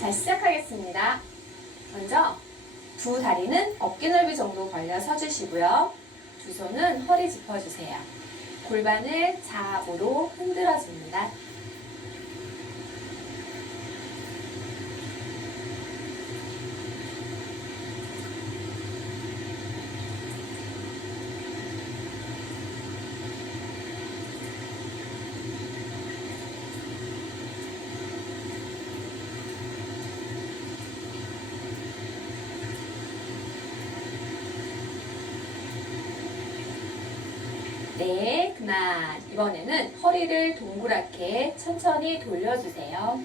자, 시작하겠습니다. 먼저 두 다리는 어깨 넓이 정도 벌려 서주시고요. 두 손은 허리 짚어주세요. 골반을 좌우로 흔들어줍니다. 네, 그만. 이번에는 허리를 동그랗게 천천히 돌려주세요.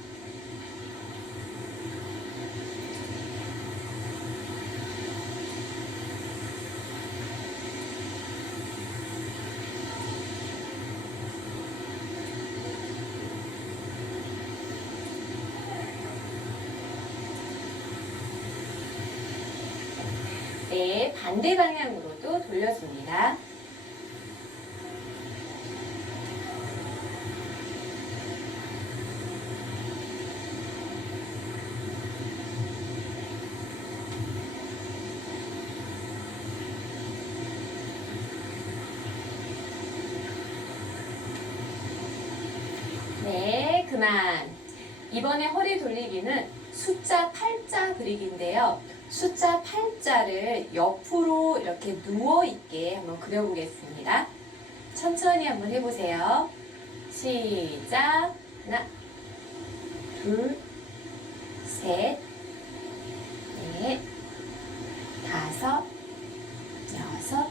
네, 반대 방향으로도 돌려줍니다. 네, 그만. 이번에 허리 돌리기는 숫자 8자 그리기인데요. 숫자 8자를 옆으로 이렇게 누워있게 한번 그려보겠습니다. 천천히 한번 해보세요. 시작. 하나, 둘, 셋, 넷, 다섯, 여섯,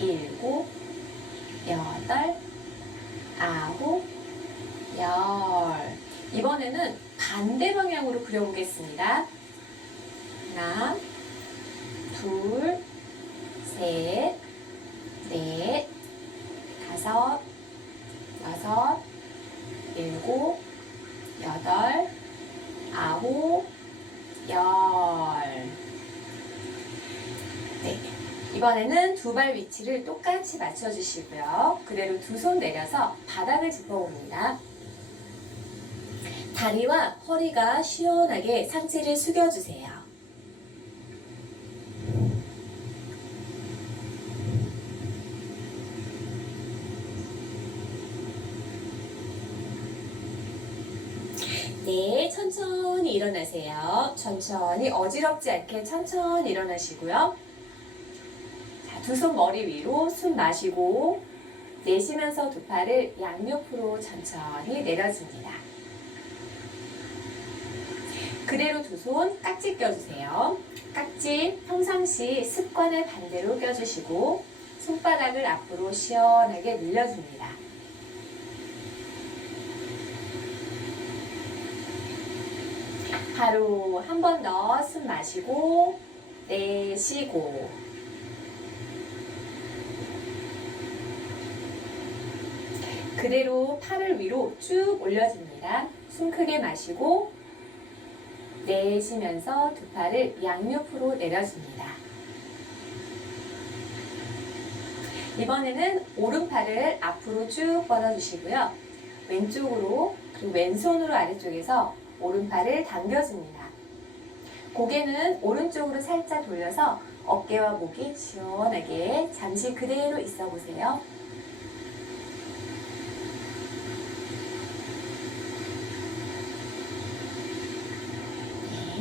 일곱, 여덟, 아홉, 열. 이번에는 반대 방향으로 그려보겠습니다. 하나, 둘, 셋, 넷, 다섯, 여섯, 일곱, 여덟, 아홉, 열. 네. 이번에는 두 발 위치를 똑같이 맞춰주시고요. 그대로 두 손 내려서 바닥을 짚어봅니다. 다리와 허리가 시원하게 상체를 숙여주세요. 네, 천천히 일어나세요. 천천히 어지럽지 않게 천천히 일어나시고요. 자, 두 손 머리 위로 숨 마시고 내쉬면서 두 팔을 양옆으로 천천히 내려줍니다. 그대로 두 손 깍지 껴주세요. 깍지 평상시 습관을 반대로 껴주시고 손바닥을 앞으로 시원하게 늘려줍니다. 바로 한 번 더 숨 마시고 내쉬고 그대로 팔을 위로 쭉 올려줍니다. 숨 크게 마시고 내쉬면서 두 팔을 양옆으로 내려줍니다. 이번에는 오른팔을 앞으로 쭉 뻗어주시고요. 왼쪽으로 그리고 왼손으로 아래쪽에서 오른팔을 당겨줍니다. 고개는 오른쪽으로 살짝 돌려서 어깨와 목이 시원하게 잠시 그대로 있어 보세요.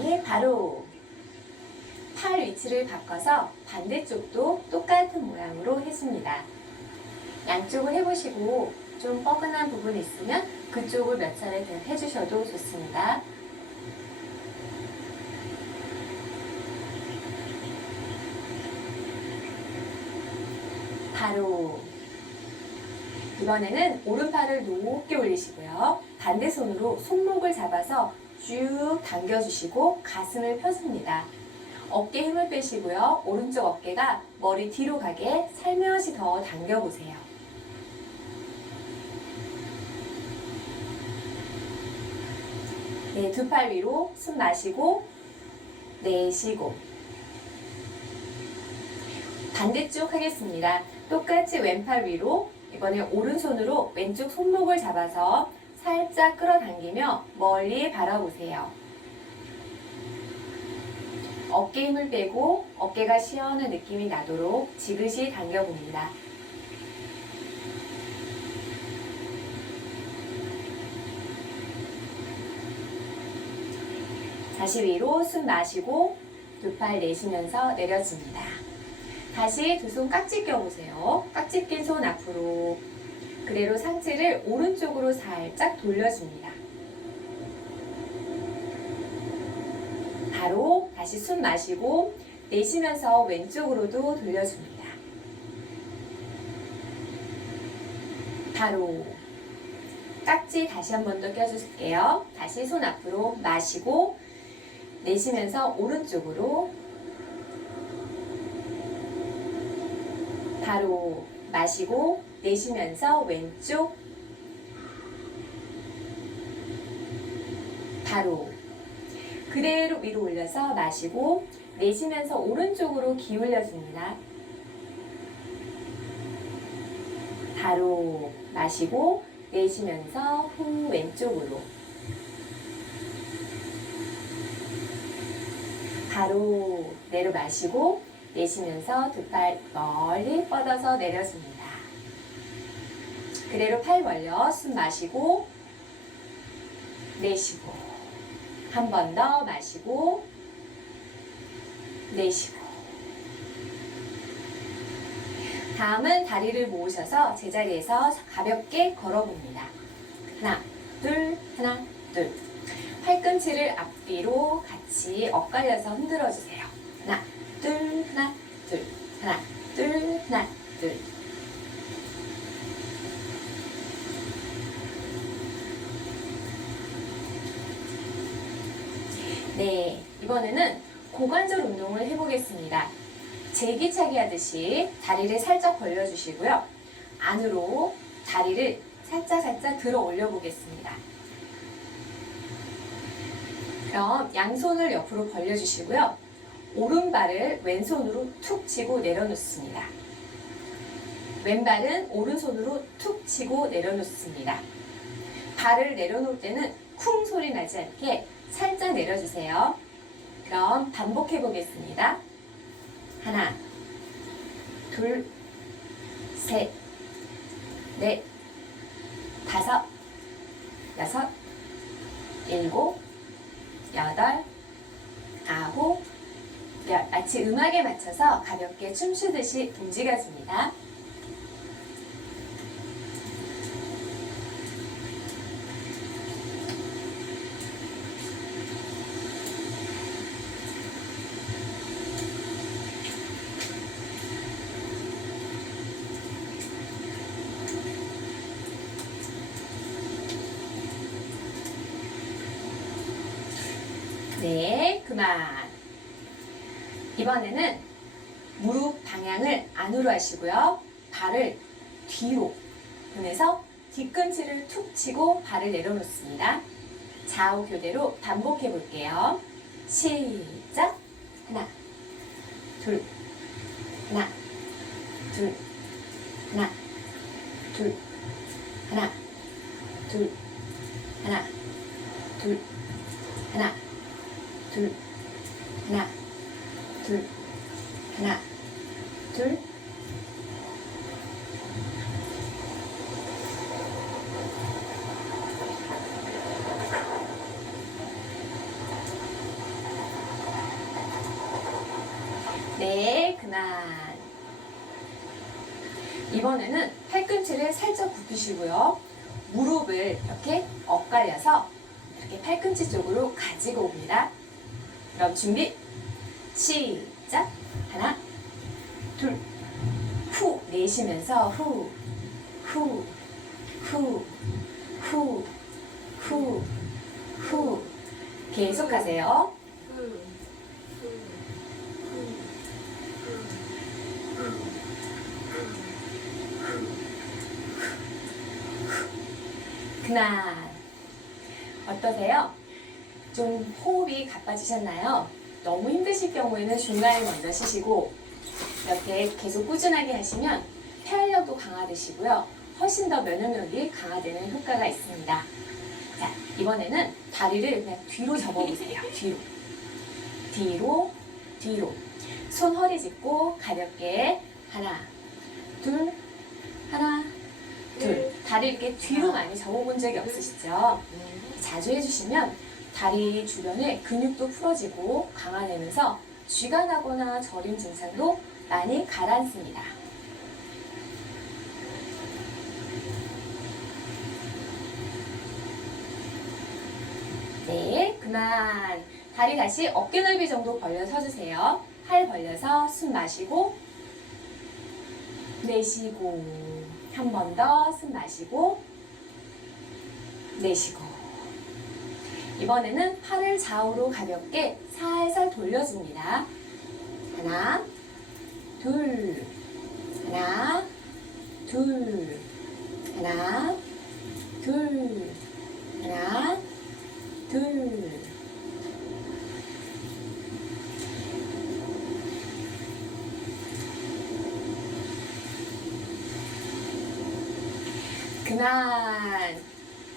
네, 바로 팔 위치를 바꿔서 반대쪽도 똑같은 모양으로 해줍니다. 양쪽을 해보시고 좀 뻐근한 부분이 있으면 그쪽을 몇 차례 더 해주셔도 좋습니다. 바로 이번에는 오른팔을 높게 올리시고요. 반대 손으로 손목을 잡아서 쭉 당겨주시고 가슴을 펴줍니다. 어깨 힘을 빼시고요. 오른쪽 어깨가 머리 뒤로 가게 살며시 더 당겨보세요. 네, 두 팔 위로 숨 마시고 내쉬고 반대쪽 하겠습니다. 똑같이 왼팔 위로 이번에 오른손으로 왼쪽 손목을 잡아서 살짝 끌어당기며 멀리 바라보세요. 어깨 힘을 빼고 어깨가 시원한 느낌이 나도록 지그시 당겨봅니다. 다시 위로 숨 마시고 두 팔 내쉬면서 내려줍니다. 다시 두 손 깍지 껴보세요. 깍지 낀 손 앞으로. 그대로 상체를 오른쪽으로 살짝 돌려줍니다. 바로 다시 숨 마시고 내쉬면서 왼쪽으로도 돌려줍니다. 바로 깍지 다시 한 번 더 껴줄게요. 다시 손 앞으로 마시고 내쉬면서 오른쪽으로 바로 마시고 내쉬면서 왼쪽 바로 그대로 위로 올려서 마시고 내쉬면서 오른쪽으로 기울여 줍니다. 바로 마시고 내쉬면서 후 왼쪽으로 바로 내려 마시고 내쉬면서 두 팔 멀리 뻗어서 내려줍니다. 그대로 팔 벌려 숨 마시고 내쉬고 한 번 더 마시고 내쉬고 다음은 다리를 모으셔서 제자리에서 가볍게 걸어봅니다. 하나, 둘, 하나, 둘. 팔꿈치를 앞뒤로 같이 엇갈려서 흔들어주세요. 하나, 둘, 하나, 둘. 하나, 둘, 하나, 둘. 네, 이번에는 고관절 운동을 해보겠습니다. 제기차기 하듯이 다리를 살짝 벌려주시고요. 안으로 다리를 살짝 들어 올려 보겠습니다. 그럼 양손을 옆으로 벌려주시고요. 오른발을 왼손으로 툭 치고 내려놓습니다. 왼발은 오른손으로 툭 치고 내려놓습니다. 발을 내려놓을 때는 쿵 소리 나지 않게 살짝 내려주세요. 그럼 반복해 보겠습니다. 하나, 둘, 셋, 넷, 다섯, 여섯, 일곱, 여덟, 아홉, 열. 마치 음악에 맞춰서 가볍게 춤추듯이 움직여줍니다. 네, 그만. 이번에는 무릎 방향을 안으로 하시고요. 발을 뒤로 보내서 뒤꿈치를 툭 치고 발을 내려놓습니다. 좌우 교대로 반복해 볼게요. 시작. 하나, 둘, 하나, 둘, 하나, 둘, 하나, 둘, 하나, 둘, 하나, 둘, 하나, 둘, 하나, 둘. 네, 그만. 이번에는 팔꿈치를 살짝 굽히시고요. 무릎을 이렇게 엇갈려서 이렇게 팔꿈치 쪽으로 가지고 옵니다. 그럼 준비, 시작. 하나, 둘, 후 내쉬면서 후, 후, 후, 후, 후, 후. 계속하세요. 그만. 어떠세요? 좀 호흡이 가빠지셨나요? 너무 힘드실 경우에는 중간에 먼저 쉬시고 이렇게 계속 꾸준하게 하시면 폐활량도 강화되시고요. 훨씬 더 면역력이 강화되는 효과가 있습니다. 자, 이번에는 다리를 그냥 뒤로 접어보세요. 뒤로. 뒤로 뒤로. 손 허리 짚고 가볍게 하나, 둘, 하나, 둘. 다리 이렇게 뒤로 많이 접어본 적이 없으시죠? 자주 해주시면 다리 주변에 근육도 풀어지고 강화되면서 쥐가 나거나 저림 증상도 많이 가라앉습니다. 네, 그만. 다리 다시 어깨 넓이 정도 벌려 서주세요. 팔 벌려서 숨 마시고 내쉬고 한 번 더 숨 마시고 내쉬고 이번에는 팔을 좌우로 가볍게 살살 돌려줍니다. 하나, 둘, 하나, 둘, 하나, 둘, 하나, 둘. 그만.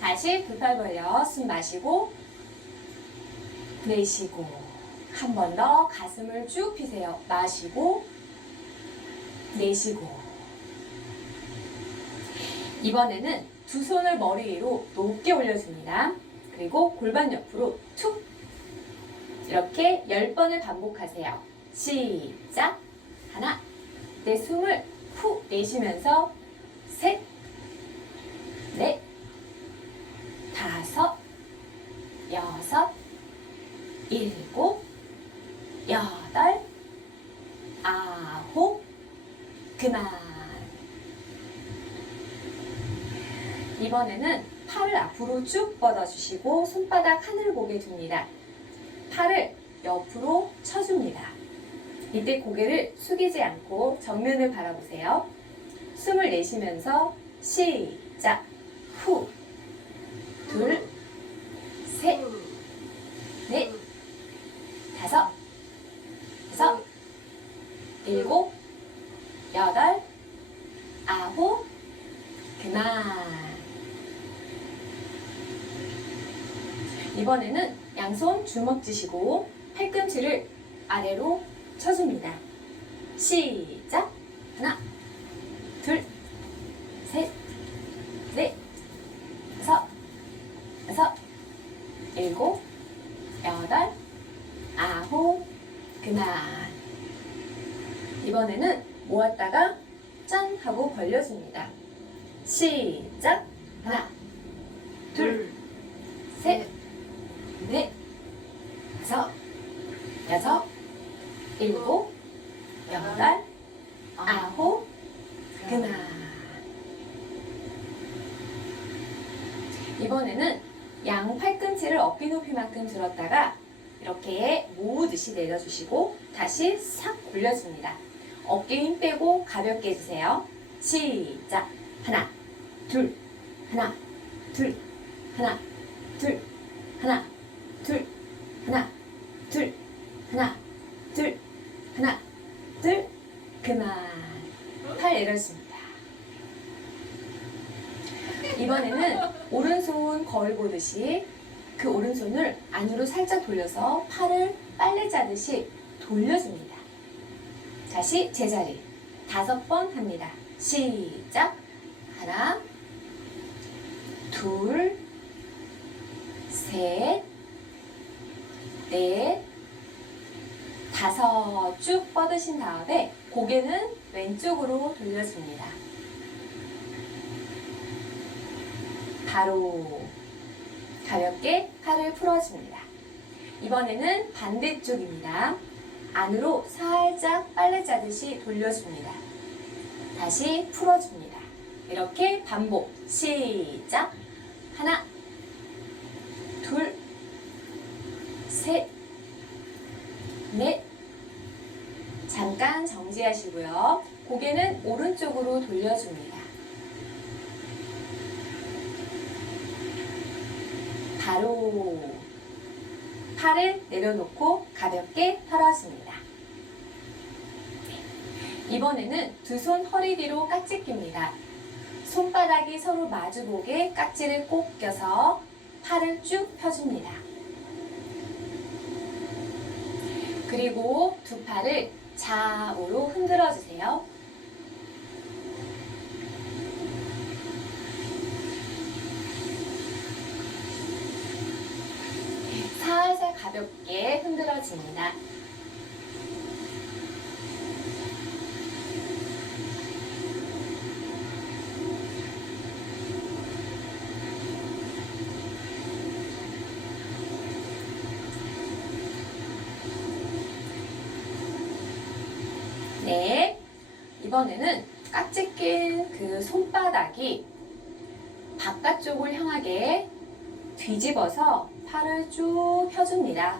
다시 두 팔 벌려 숨 마시고 내쉬고 한 번 더 가슴을 쭉 펴세요. 마시고 내쉬고 이번에는 두 손을 머리 위로 높게 올려줍니다. 그리고 골반 옆으로 툭 이렇게 10번을 반복하세요. 시작. 하나, 내 숨을 푹 내쉬면서 셋, 넷, 다섯, 여섯, 일곱, 여덟, 아홉, 그만. 이번에는 팔을 앞으로 쭉 뻗어주시고 손바닥 하늘 보게 둡니다. 팔을 옆으로 쳐줍니다. 이때 고개를 숙이지 않고 정면을 바라보세요. 숨을 내쉬면서 시작. 후, 둘, 셋, 넷, 다섯, 여섯, 일곱, 여덟, 아홉, 그만. 이번에는 양손 주먹 쥐시고 팔꿈치를 아래로 쳐줍니다. 시작. 하나, 둘, 셋, 넷, 다섯, 여섯, 일곱, 여덟, 아홉, 그만. 이번에는 모았다가 짠 하고 벌려줍니다. 시작. 하나, 둘, 셋, 넷, 다섯, 여섯, 일곱, 여덟, 아홉, 그만. 이번에는 양 팔꿈치를 어깨 높이만큼 들었다가 이렇게 모으듯이 내려주시고 다시 싹 올려줍니다. 어깨 힘 빼고 가볍게 해주세요. 시작. 하나, 둘, 하나, 둘, 하나, 둘, 하나, 둘, 하나, 둘, 하나, 둘, 하나, 둘, 그만. 팔 내려줍니다. 이번에는 오른손 거울 보듯이 그 오른손을 안으로 살짝 돌려서 팔을 빨래 짜듯이 돌려줍니다. 다시 제자리 5번 합니다. 시작. 하나, 둘, 셋, 넷, 다섯. 쭉 뻗으신 다음에 고개는 왼쪽으로 돌려줍니다. 바로 가볍게 팔을 풀어줍니다. 이번에는 반대쪽입니다. 안으로 살짝 빨래 짜듯이 돌려줍니다. 다시 풀어줍니다. 이렇게 반복. 시작. 하나, 둘, 셋, 넷. 잠깐 정지하시고요. 고개는 오른쪽으로 돌려줍니다. 바로 팔을 내려놓고 가볍게 털어줍니다. 이번에는 두 손 허리 뒤로 깍지 낍니다. 손바닥이 서로 마주보게 깍지를 꼭 껴서 팔을 쭉 펴줍니다. 그리고 두 팔을 좌우로 흔들어 주세요. 살살 가볍게 흔들어집니다. 네, 이번에는 깍지 낀 그 손바닥이 바깥쪽을 향하게 뒤집어서 팔을 쭉 펴줍니다.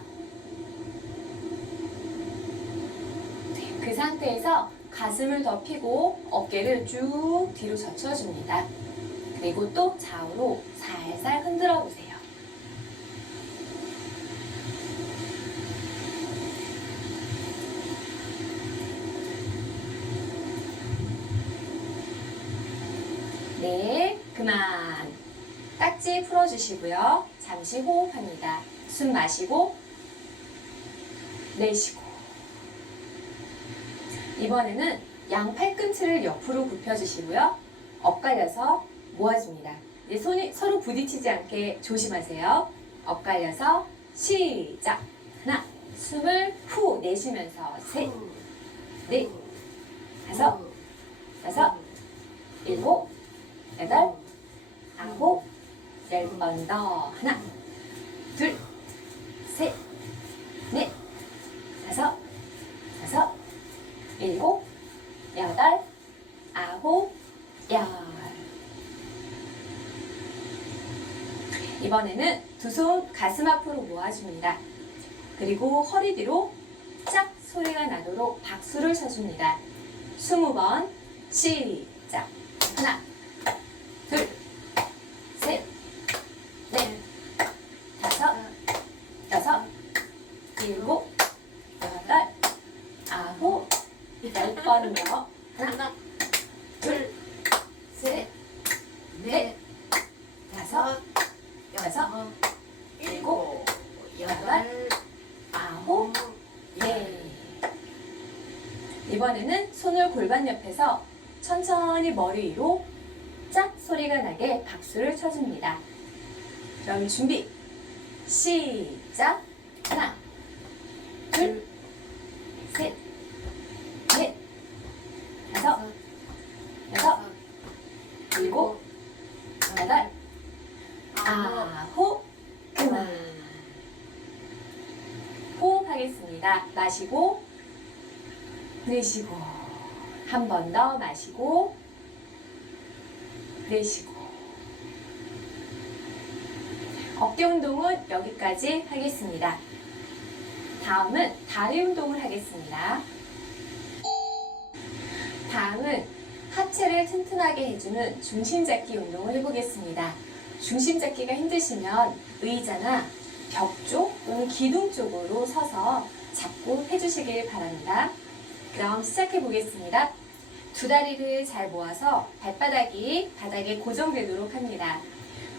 네, 그 상태에서 가슴을 더 펴고 어깨를 쭉 뒤로 젖혀줍니다. 그리고 또 좌우로 살살 흔들어 보세요. 네, 그만. 깍지 풀어주시고요. 잠시 호흡합니다. 숨 마시고 내쉬고. 이번에는 양 팔꿈치를 옆으로 굽혀주시고요. 엇갈려서 모아줍니다. 이제 손이 서로 부딪히지 않게 조심하세요. 엇갈려서 시작. 하나, 숨을 후 내쉬면서 셋, 넷, 다섯, 여섯, 일곱, 여덟, 아홉, 10번 더. 하나, 둘, 셋, 넷, 다섯, 일곱, 여덟, 아홉, 열. 이번에는 두 손 가슴 앞으로 모아줍니다. 그리고 허리 뒤로 짝 소리가 나도록 박수를 쳐줍니다. 20번 시작. 하나, 둘, 셋, 넷, 다섯, 여섯, 일곱, 여덟, 아홉, 10번 더. 하나, 둘, 셋, 넷, 다섯, 여섯, 일곱, 여덟, 아홉, 예. 이번에는 손을 골반 옆에서 천천히 머리 위로 짝 소리가 나게 박수를 쳐줍니다. 그럼 준비 시작. 하나, 둘, 셋, 넷, 다섯, 여섯, 일곱, 여덟, 아홉. 그만. 호흡하겠습니다. 마시고 내쉬고. 한 번 더 마시고 내쉬고. 어깨 운동은 여기까지 하겠습니다. 다음은 다리 운동을 하겠습니다. 다음은 하체를 튼튼하게 해주는 중심 잡기 운동을 해보겠습니다. 중심 잡기가 힘드시면 의자나 벽 쪽 또는 기둥 쪽으로 서서 잡고 해주시길 바랍니다. 그럼 시작해 보겠습니다. 두 다리를 잘 모아서 발바닥이 바닥에 고정되도록 합니다.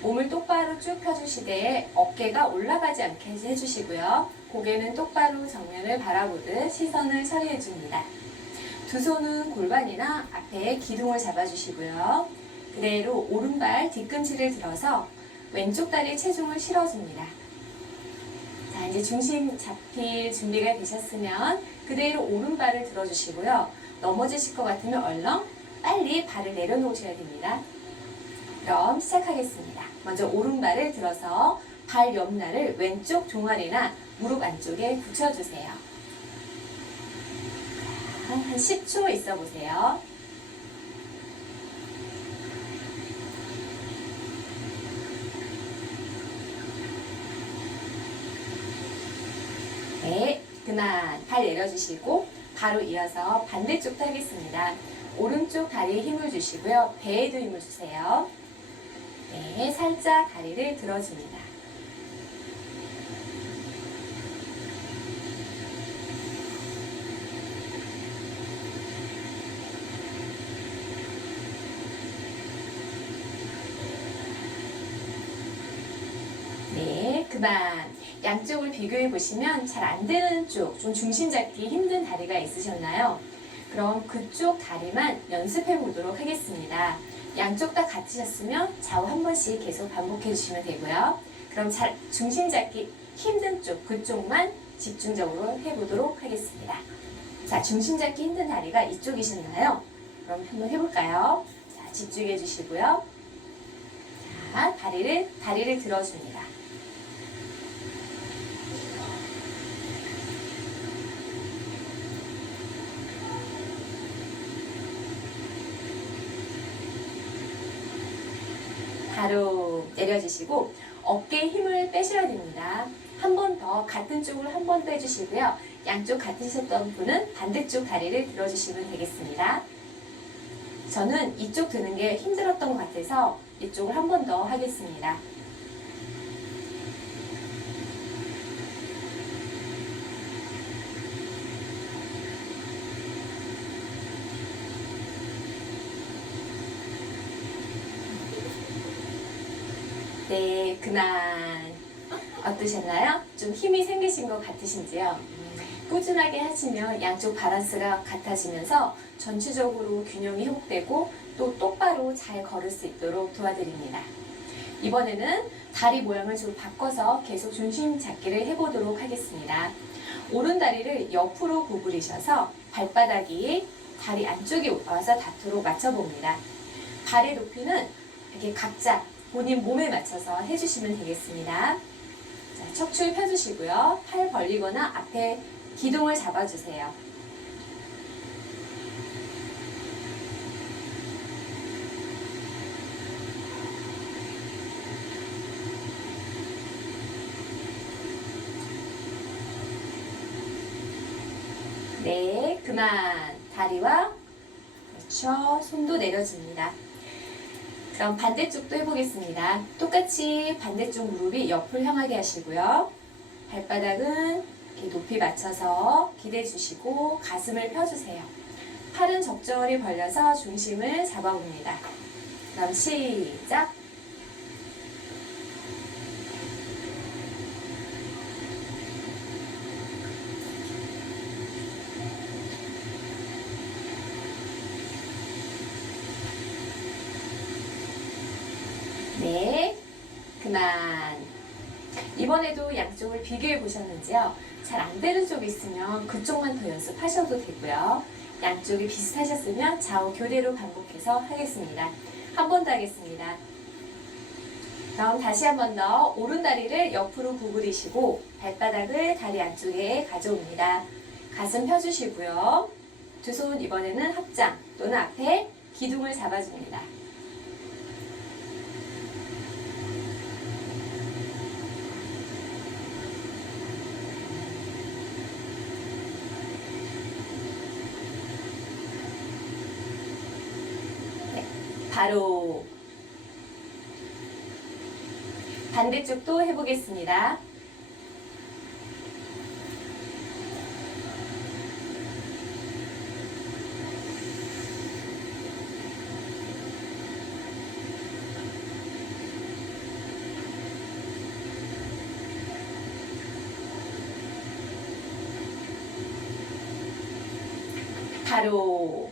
몸을 똑바로 쭉 펴주시되 어깨가 올라가지 않게 해주시고요. 고개는 똑바로 정면을 바라보듯 시선을 처리해 줍니다. 두 손은 골반이나 앞에 기둥을 잡아주시고요. 그대로 오른발 뒤꿈치를 들어서 왼쪽 다리에 체중을 실어줍니다. 자, 이제 중심 잡힐 준비가 되셨으면 그대로 오른발을 들어주시고요. 넘어지실 것 같으면 얼렁 빨리 발을 내려놓으셔야 됩니다. 그럼 시작하겠습니다. 먼저 오른발을 들어서 발 옆날을 왼쪽 종아리나 무릎 안쪽에 붙여주세요. 한 10초 있어 보세요. 네, 그만. 발 내려주시고 바로 이어서 반대쪽도 하겠습니다. 오른쪽 다리에 힘을 주시고요. 배에도 힘을 주세요. 네, 살짝 다리를 들어줍니다. 네, 그만. 그만. 양쪽을 비교해 보시면 잘 안 되는 쪽, 좀 중심 잡기 힘든 다리가 있으셨나요? 그럼 그쪽 다리만 연습해 보도록 하겠습니다. 양쪽 다 같으셨으면 좌우 한 번씩 계속 반복해 주시면 되고요. 그럼 잘 중심 잡기 힘든 쪽, 그쪽만 집중적으로 해보도록 하겠습니다. 자, 중심 잡기 힘든 다리가 이쪽이셨나요? 그럼 한번 해볼까요? 자, 집중해 주시고요. 자, 다리를 들어줍니다. 바로 내려주시고 어깨에 힘을 빼셔야 됩니다. 한 번 더 같은 쪽으로 한 번 더 해주시고요. 양쪽 같으셨던 분은 반대쪽 다리를 들어주시면 되겠습니다. 저는 이쪽 드는 게 힘들었던 것 같아서 이쪽을 한 번 더 하겠습니다. 네, 그만. 어떠셨나요? 좀 힘이 생기신 것 같으신지요? 꾸준하게 하시면 양쪽 밸런스가 같아지면서 전체적으로 균형이 회복되고 또 똑바로 잘 걸을 수 있도록 도와드립니다. 이번에는 다리 모양을 좀 바꿔서 계속 중심 잡기를 해보도록 하겠습니다. 오른 다리를 옆으로 구부리셔서 발바닥이 다리 안쪽에 와서 닿도록 맞춰봅니다. 발의 높이는 이렇게 각자 본인 몸에 맞춰서 해주시면 되겠습니다. 자, 척추를 펴주시고요. 팔 벌리거나 앞에 기둥을 잡아주세요. 네, 그만. 다리와 그렇죠. 손도 내려줍니다. 그럼 반대쪽도 해보겠습니다. 똑같이 반대쪽 무릎이 옆을 향하게 하시고요. 발바닥은 이렇게 높이 맞춰서 기대 주시고 가슴을 펴주세요. 팔은 적절히 벌려서 중심을 잡아봅니다. 그럼 시작! 네, 그만. 이번에도 양쪽을 비교해 보셨는지요? 잘 안 되는 쪽이 있으면 그쪽만 더 연습하셔도 되고요. 양쪽이 비슷하셨으면 좌우 교대로 반복해서 하겠습니다. 한 번 더 하겠습니다. 그럼 다시 한 번 더 오른 다리를 옆으로 구부리시고 발바닥을 다리 안쪽에 가져옵니다. 가슴 펴주시고요. 두 손 이번에는 합장 또는 앞에 기둥을 잡아줍니다. 바로 반대쪽도 해보겠습니다. 바로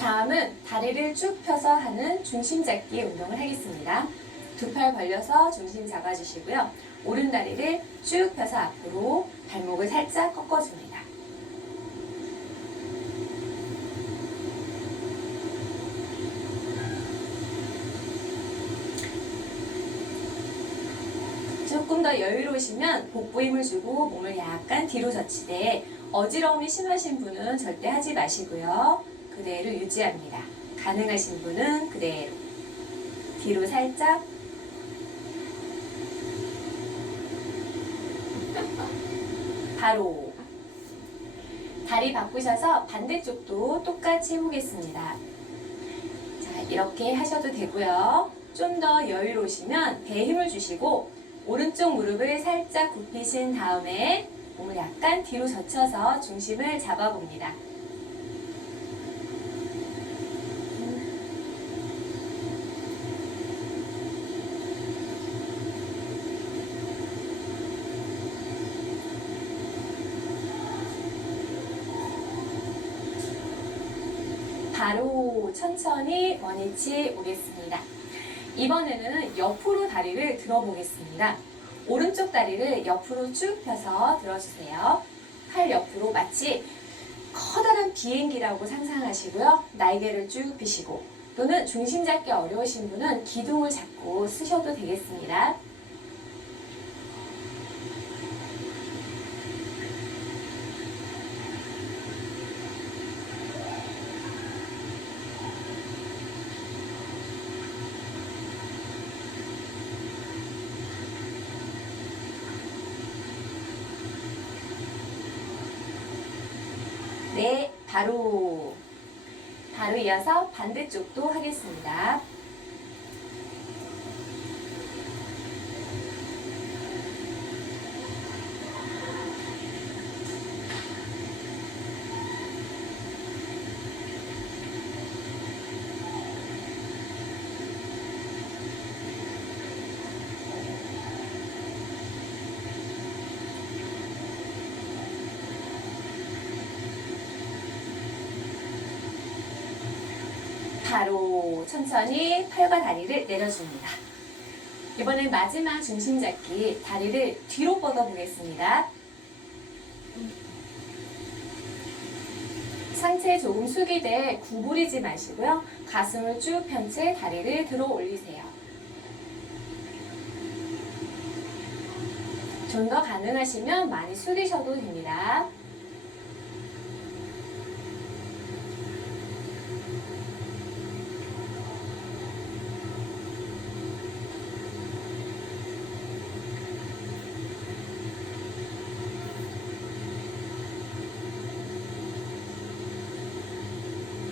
다음은 다리를 쭉 펴서 하는 중심 잡기 운동을 하겠습니다. 두 팔 벌려서 중심 잡아주시고요. 오른 다리를 쭉 펴서 앞으로 발목을 살짝 꺾어줍니다. 조금 더 여유로우시면 복부 힘을 주고 몸을 약간 뒤로 젖히되 어지러움이 심하신 분은 절대 하지 마시고요. 그대로 유지합니다. 가능하신 분은 그대로 뒤로 살짝 바로 다리 바꾸셔서 반대쪽도 똑같이 해보겠습니다. 자, 이렇게 하셔도 되고요. 좀 더 여유로우시면 배에 힘을 주시고 오른쪽 무릎을 살짝 굽히신 다음에 몸을 약간 뒤로 젖혀서 중심을 잡아봅니다. 바로 천천히 원위치 오겠습니다. 이번에는 옆으로 다리를 들어보겠습니다. 오른쪽 다리를 옆으로 쭉 펴서 들어주세요. 팔 옆으로 마치 커다란 비행기라고 상상하시고요. 날개를 쭉 펴시고 또는 중심 잡기 어려우신 분은 기둥을 잡고 쓰셔도 되겠습니다. 네, 바로 이어서 반대쪽도 하겠습니다. 바로 천천히 팔과 다리를 내려줍니다. 이번엔 마지막 중심 잡기, 다리를 뒤로 뻗어 보겠습니다. 상체 조금 숙이되 구부리지 마시고요. 가슴을 쭉 편 채 다리를 들어 올리세요. 좀 더 가능하시면 많이 숙이셔도 됩니다.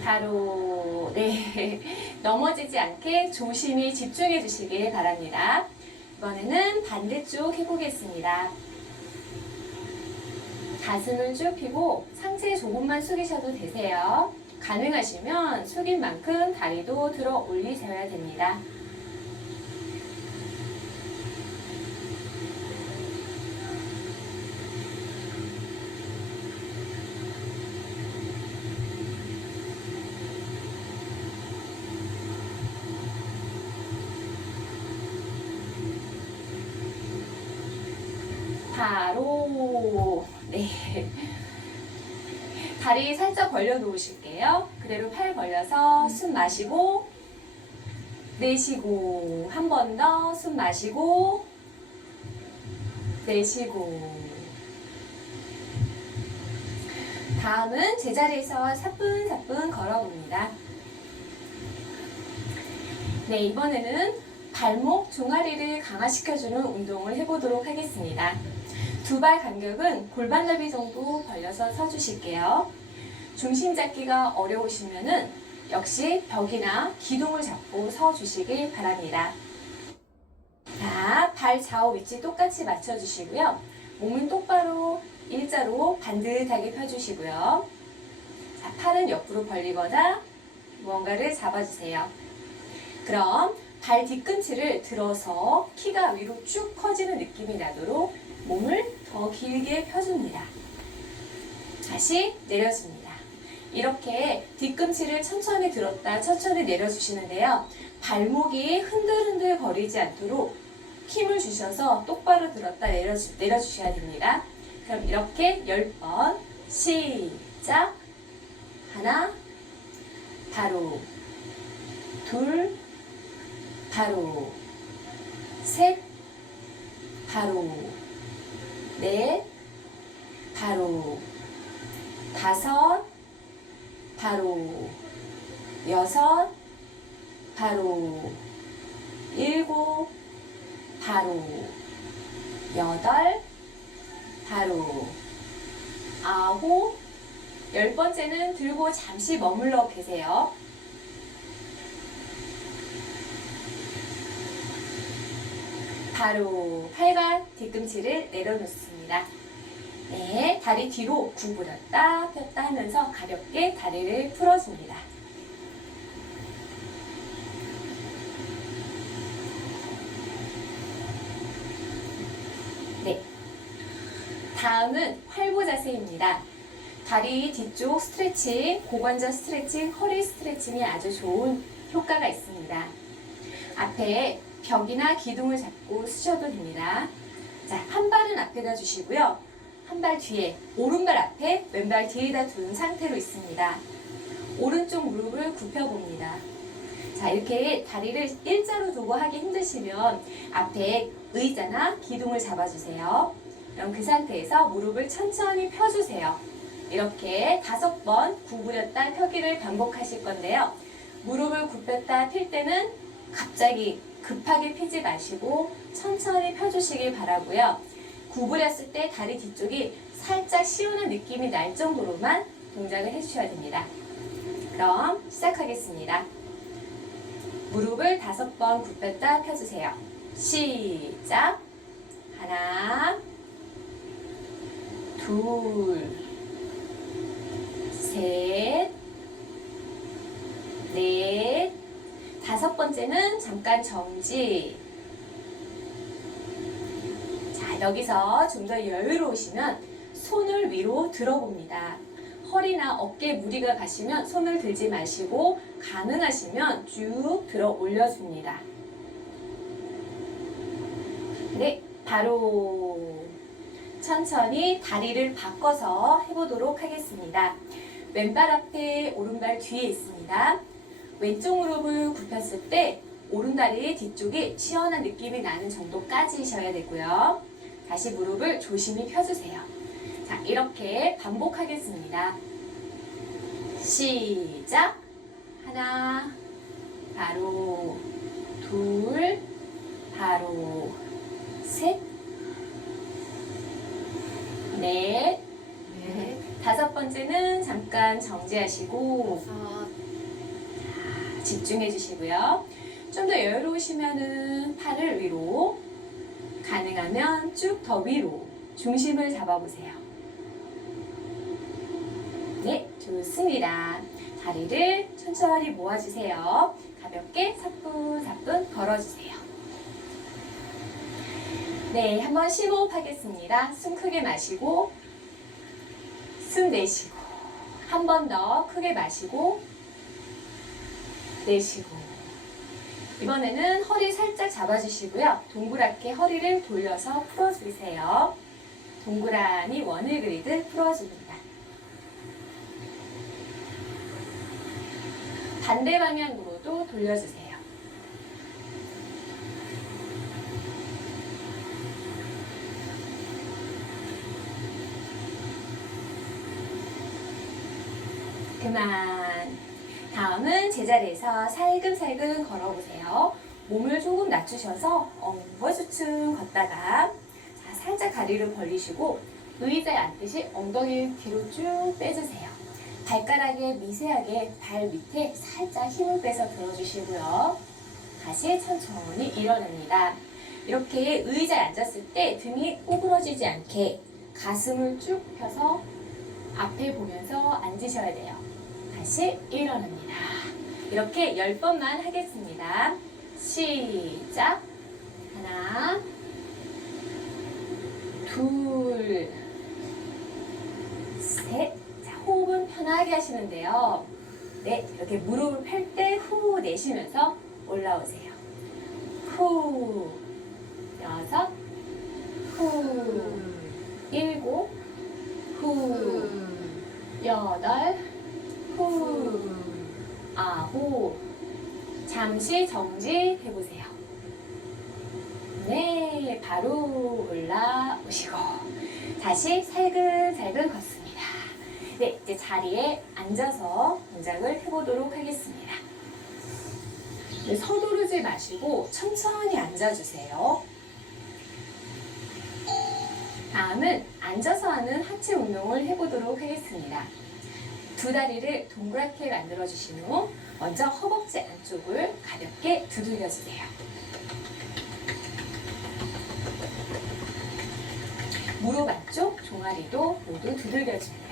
바로 넘어지지 않게 조심히 집중해 주시길 바랍니다. 이번에는 반대쪽 해보겠습니다. 가슴을 쭉 펴고 상체 조금만 숙이셔도 되세요. 가능하시면 숙인 만큼 다리도 들어 올리셔야 됩니다. 바로 다리 살짝 벌려 놓으실게요. 그대로 팔 벌려서 숨 마시고 내쉬고 한 번 더 숨 마시고 내쉬고 다음은 제자리에서 사뿐사뿐 걸어봅니다. 네, 이번에는 발목 종아리를 강화시켜주는 운동을 해보도록 하겠습니다. 두 발 간격은 골반 넓이 정도 벌려서 서주실게요. 중심 잡기가 어려우시면은 역시 벽이나 기둥을 잡고 서주시길 바랍니다. 자, 발 좌우 위치 똑같이 맞춰주시고요. 몸은 똑바로 일자로 반듯하게 펴주시고요. 자, 팔은 옆으로 벌리거나 무언가를 잡아주세요. 그럼 발 뒤꿈치를 들어서 키가 위로 쭉 커지는 느낌이 나도록 몸을 더 길게 펴줍니다. 다시 내려줍니다. 이렇게 뒤꿈치를 천천히 들었다 천천히 내려주시는데요. 발목이 흔들흔들 거리지 않도록 힘을 주셔서 똑바로 들었다 내려주셔야 됩니다. 그럼 이렇게 10번 시작. 하나, 바로, 둘, 바로, 셋, 바로, 넷, 바로, 다섯, 바로, 여섯, 바로, 일곱, 바로, 여덟, 바로, 아홉, 10번째는 들고 잠시 머물러 계세요. 바로 팔과 뒤꿈치를 내려놓습니다. 네, 다리 뒤로 구부렸다 폈다 하면서 가볍게 다리를 풀어줍니다. 네, 다음은 활보 자세입니다. 다리 뒤쪽 스트레칭, 고관절 스트레칭, 허리 스트레칭이 아주 좋은 효과가 있습니다. 앞에 벽이나 기둥을 잡고 쓰셔도 됩니다. 자, 한 발은 앞에다 주시고요. 한 발 뒤에, 오른발 앞에, 왼발 뒤에다 둔 상태로 있습니다. 오른쪽 무릎을 굽혀봅니다. 자, 이렇게 다리를 일자로 두고 하기 힘드시면 앞에 의자나 기둥을 잡아주세요. 그럼 그 상태에서 무릎을 천천히 펴주세요. 이렇게 5번 구부렸다 펴기를 반복하실 건데요. 무릎을 굽혔다 필 때는 갑자기 급하게 피지 마시고 천천히 펴주시길 바라고요. 구부렸을 때 다리 뒤쪽이 살짝 시원한 느낌이 날 정도로만 동작을 해주셔야 됩니다. 그럼 시작하겠습니다. 무릎을 5번 굽혔다 펴주세요. 시작! 하나, 둘, 셋, 넷, 5번째는 잠깐 정지. 자, 여기서 좀 더 여유로우시면 손을 위로 들어봅니다. 허리나 어깨에 무리가 가시면 손을 들지 마시고 가능하시면 쭉 들어 올려줍니다. 네, 바로 천천히 다리를 바꿔서 해보도록 하겠습니다. 왼발 앞에 오른발 뒤에 있습니다. 왼쪽 무릎을 굽혔을 때 오른다리 뒤쪽이 시원한 느낌이 나는 정도까지 쉬어야 되고요. 다시 무릎을 조심히 펴주세요. 자, 이렇게 반복하겠습니다. 시작! 하나, 바로 둘, 바로 셋, 넷, 5번째는 잠깐 정지하시고 집중해 주시고요. 좀 더 여유로우시면은 팔을 위로, 가능하면 쭉 더 위로 중심을 잡아보세요. 네, 좋습니다. 다리를 천천히 모아주세요. 가볍게 사뿐사뿐 걸어주세요. 네, 한번 심호흡 하겠습니다. 숨 크게 마시고, 숨 내쉬고, 한 번 더 크게 마시고, 내쉬고. 이번에는 허리 살짝 잡아주시고요. 동그랗게 허리를 돌려서 풀어주세요. 동그라니 원을 그리듯 풀어줍니다. 반대 방향으로도 돌려주세요. 그만. 다음은 제자리에서 살금살금 걸어보세요. 몸을 조금 낮추셔서 엉거주춤 걷다가 자, 살짝 다리를 벌리시고 의자에 앉듯이 엉덩이를 뒤로 쭉 빼주세요. 발가락에 미세하게 발 밑에 살짝 힘을 빼서 들어주시고요. 다시 천천히 일어납니다. 이렇게 의자에 앉았을 때 등이 오그러지지 않게 가슴을 쭉 펴서 앞에 보면서 앉으셔야 돼요. 다시 일어납니다. 이렇게 10번만 하겠습니다. 시작! 하나, 둘, 셋. 자, 호흡은 편하게 하시는데요. 네, 이렇게 무릎을 펼 때 후 내쉬면서 올라오세요. 후, 6, 후, 7, 후, 8, 후, 9. 잠시 정지해보세요. 네, 바로 올라오시고 다시 살근살근 걷습니다. 네, 이제 자리에 앉아서 동작을 해보도록 하겠습니다. 네, 서두르지 마시고 천천히 앉아주세요. 다음은 앉아서 하는 하체 운동을 해보도록 하겠습니다. 두 다리를 동그랗게 만들어주신 후 먼저 허벅지 안쪽을 가볍게 두들겨주세요. 무릎 안쪽 종아리도 모두 두들겨줍니다.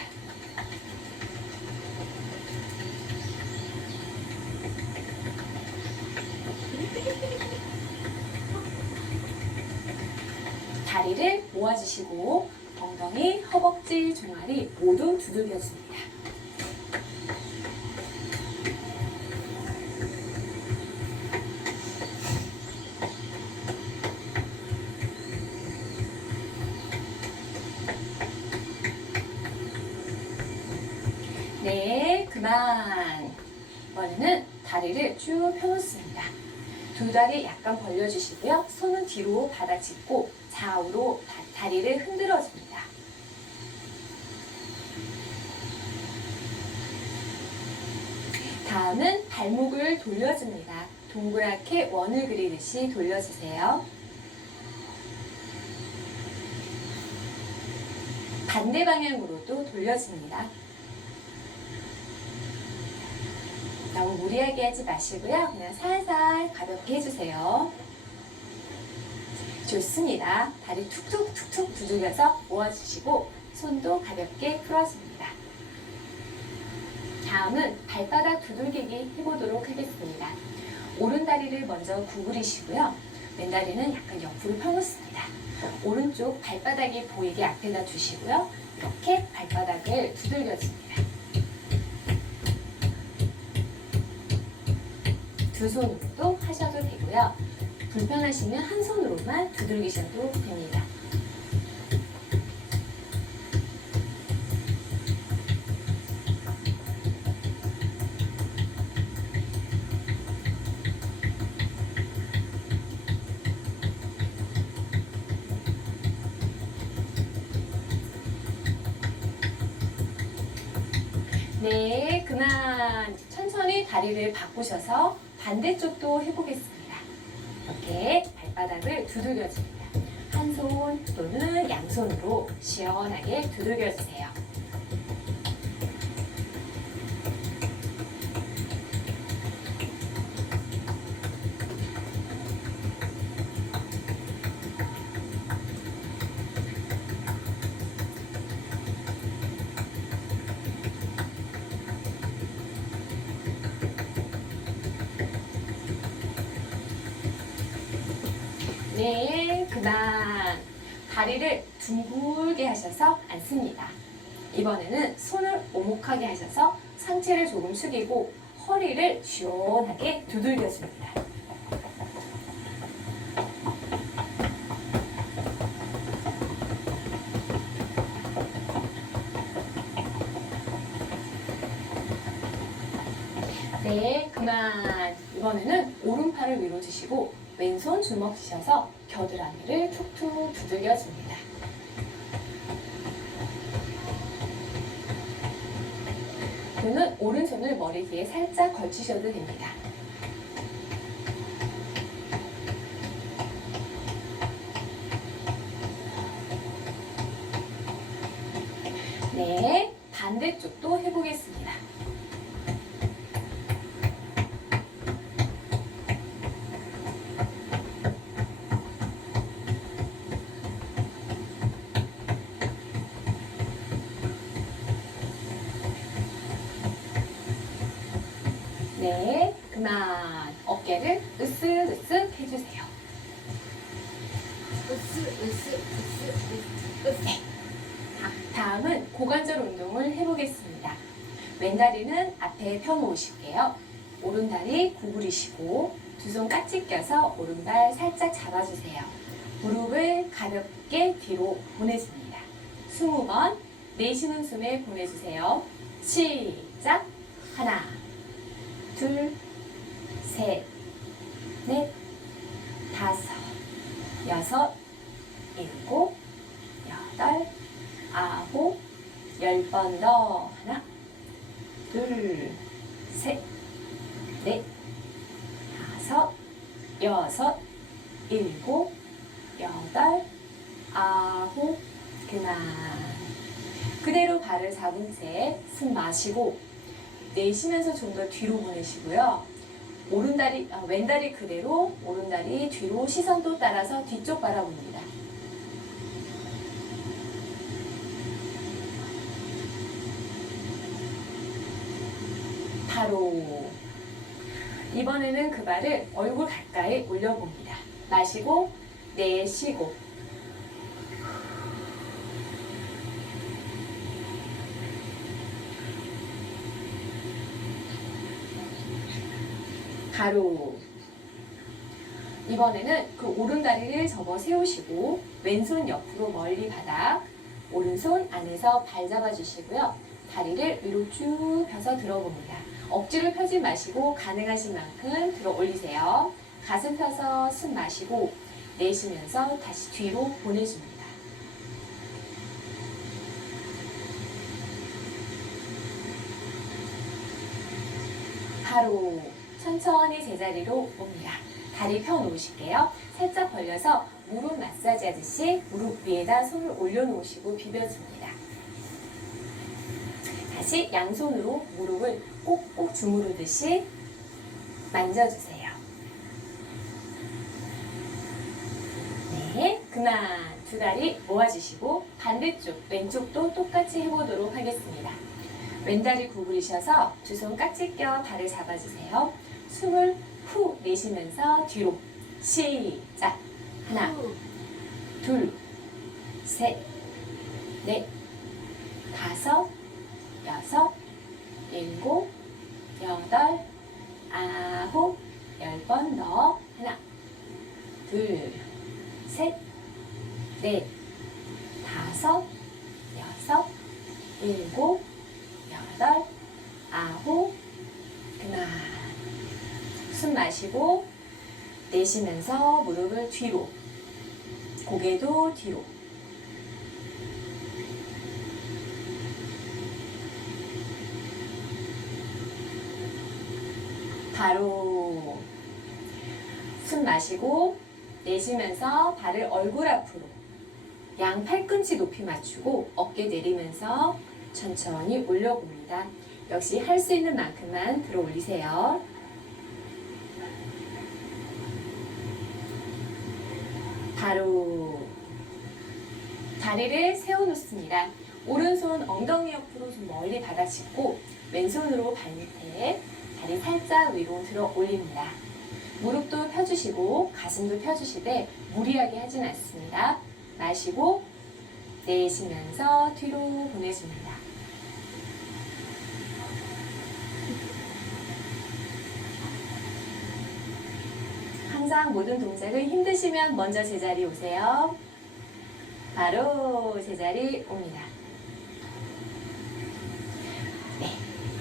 다리를 모아주시고 엉덩이, 허벅지, 종아리 모두 두들겨줍니다. 네, 그만. 이번에는 다리를 쭉 펴놓습니다. 두 다리 약간 벌려주시고요. 손은 뒤로 바닥 짚고 좌우로 다리를 흔들어줍니다. 다음은 발목을 돌려줍니다. 동그랗게 원을 그리듯이 돌려주세요. 반대 방향으로도 돌려줍니다. 너무 무리하게 하지 마시고요. 그냥 살살 가볍게 해주세요. 좋습니다. 다리 툭툭툭툭 두들겨서 모아주시고 손도 가볍게 풀어줍니다. 다음은 발바닥 두들기기 해보도록 하겠습니다. 오른 다리를 먼저 구부리시고요. 왼 다리는 약간 옆으로 펴놓습니다. 오른쪽 발바닥이 보이게 앞에다 두시고요. 이렇게 발바닥을 두들겨줍니다. 두 손으로도 하셔도 되고요. 불편하시면 한 손으로만 두들기셔도 됩니다. 네, 그만. 천천히 다리를 바꾸셔서 반대쪽도 해보겠습니다. 이렇게 발바닥을 두들겨줍니다. 한 손 또는 양손으로 시원하게 두들겨주세요. 네, 그만. 다리를 둥글게 하셔서 앉습니다. 이번에는 손을 오목하게 하셔서 상체를 조금 숙이고 허리를 시원하게 두들겨줍니다. 네, 그만. 이번에는 오른팔을 위로 드시고 왼손 주먹 쥐셔서 겨드랑이를 툭툭 두들겨줍니다. 또는 오른손을 머리 뒤에 살짝 걸치셔도 됩니다. 네, 반대쪽도 해보겠습니다. 네, 그만. 어깨를 으쓱으쓱 해주세요. 네. 다음은 고관절 운동을 해보겠습니다. 왼다리는 앞에 펴놓으실게요. 오른다리 구부리시고 두 손 깍지 껴서 오른발 살짝 잡아주세요. 무릎을 가볍게 뒤로 보내줍니다. 20번 내쉬는 숨에 보내주세요. 시작! 하나, 둘, 셋, 넷, 다섯, 여섯, 일곱, 여덟, 아홉, 10번 더. 하나, 둘, 셋, 넷, 다섯, 여섯, 일곱, 여덟, 아홉. 그만. 그대로 발을 잡은 채 숨 마시고 내쉬면서 좀 더 뒤로 보내시고요. 왼다리 그대로 오른다리 뒤로 시선도 따라서 뒤쪽 바라봅니다. 바로 이번에는 그 발을 얼굴 가까이 올려봅니다. 마시고 내쉬고 바로. 이번에는 그 오른다리를 접어 세우시고 왼손 옆으로 멀리 바닥, 오른손 안에서 발 잡아주시고요. 다리를 위로 쭉 펴서 들어봅니다. 억지로 펴지 마시고 가능하신 만큼 들어 올리세요. 가슴 펴서 숨 마시고 내쉬면서 다시 뒤로 보내줍니다. 바로 천천히 제자리로 옵니다. 다리 펴 놓으실게요. 살짝 벌려서 무릎 마사지 하듯이 무릎 위에다 손을 올려놓으시고 비벼줍니다. 다시 양손으로 무릎을 꼭꼭 주무르듯이 만져주세요. 네, 그만. 두 다리 모아주시고 반대쪽, 왼쪽도 똑같이 해보도록 하겠습니다. 왼다리 구부리셔서 두 손 깍지 껴 발을 잡아주세요. 숨을 후 내쉬면서 뒤로. 시작. 하나, 둘, 셋, 넷, 다섯, 여섯, 일곱, 여덟, 아홉, 10번 더. 하나, 둘, 셋, 넷, 다섯, 여섯, 일곱, 여덟, 아홉. 그만. 숨 마시고 내쉬면서 무릎을 뒤로, 고개도 뒤로. 바로. 숨 마시고 내쉬면서 발을 얼굴 앞으로, 양 팔꿈치 높이 맞추고 어깨 내리면서 천천히 올려봅니다. 역시 할 수 있는 만큼만 들어 올리세요. 바로. 다리를 세워놓습니다. 오른손 엉덩이 옆으로 좀 멀리 받아 짚고 왼손으로 발밑에 다리 살짝 위로 들어 올립니다. 무릎도 펴주시고 가슴도 펴주시되 무리하게 하진 않습니다. 마시고 내쉬면서 뒤로 보내줍니다. 항상 모든 동작을 힘드시면 먼저 제자리 오세요. 바로 제자리 옵니다. 네,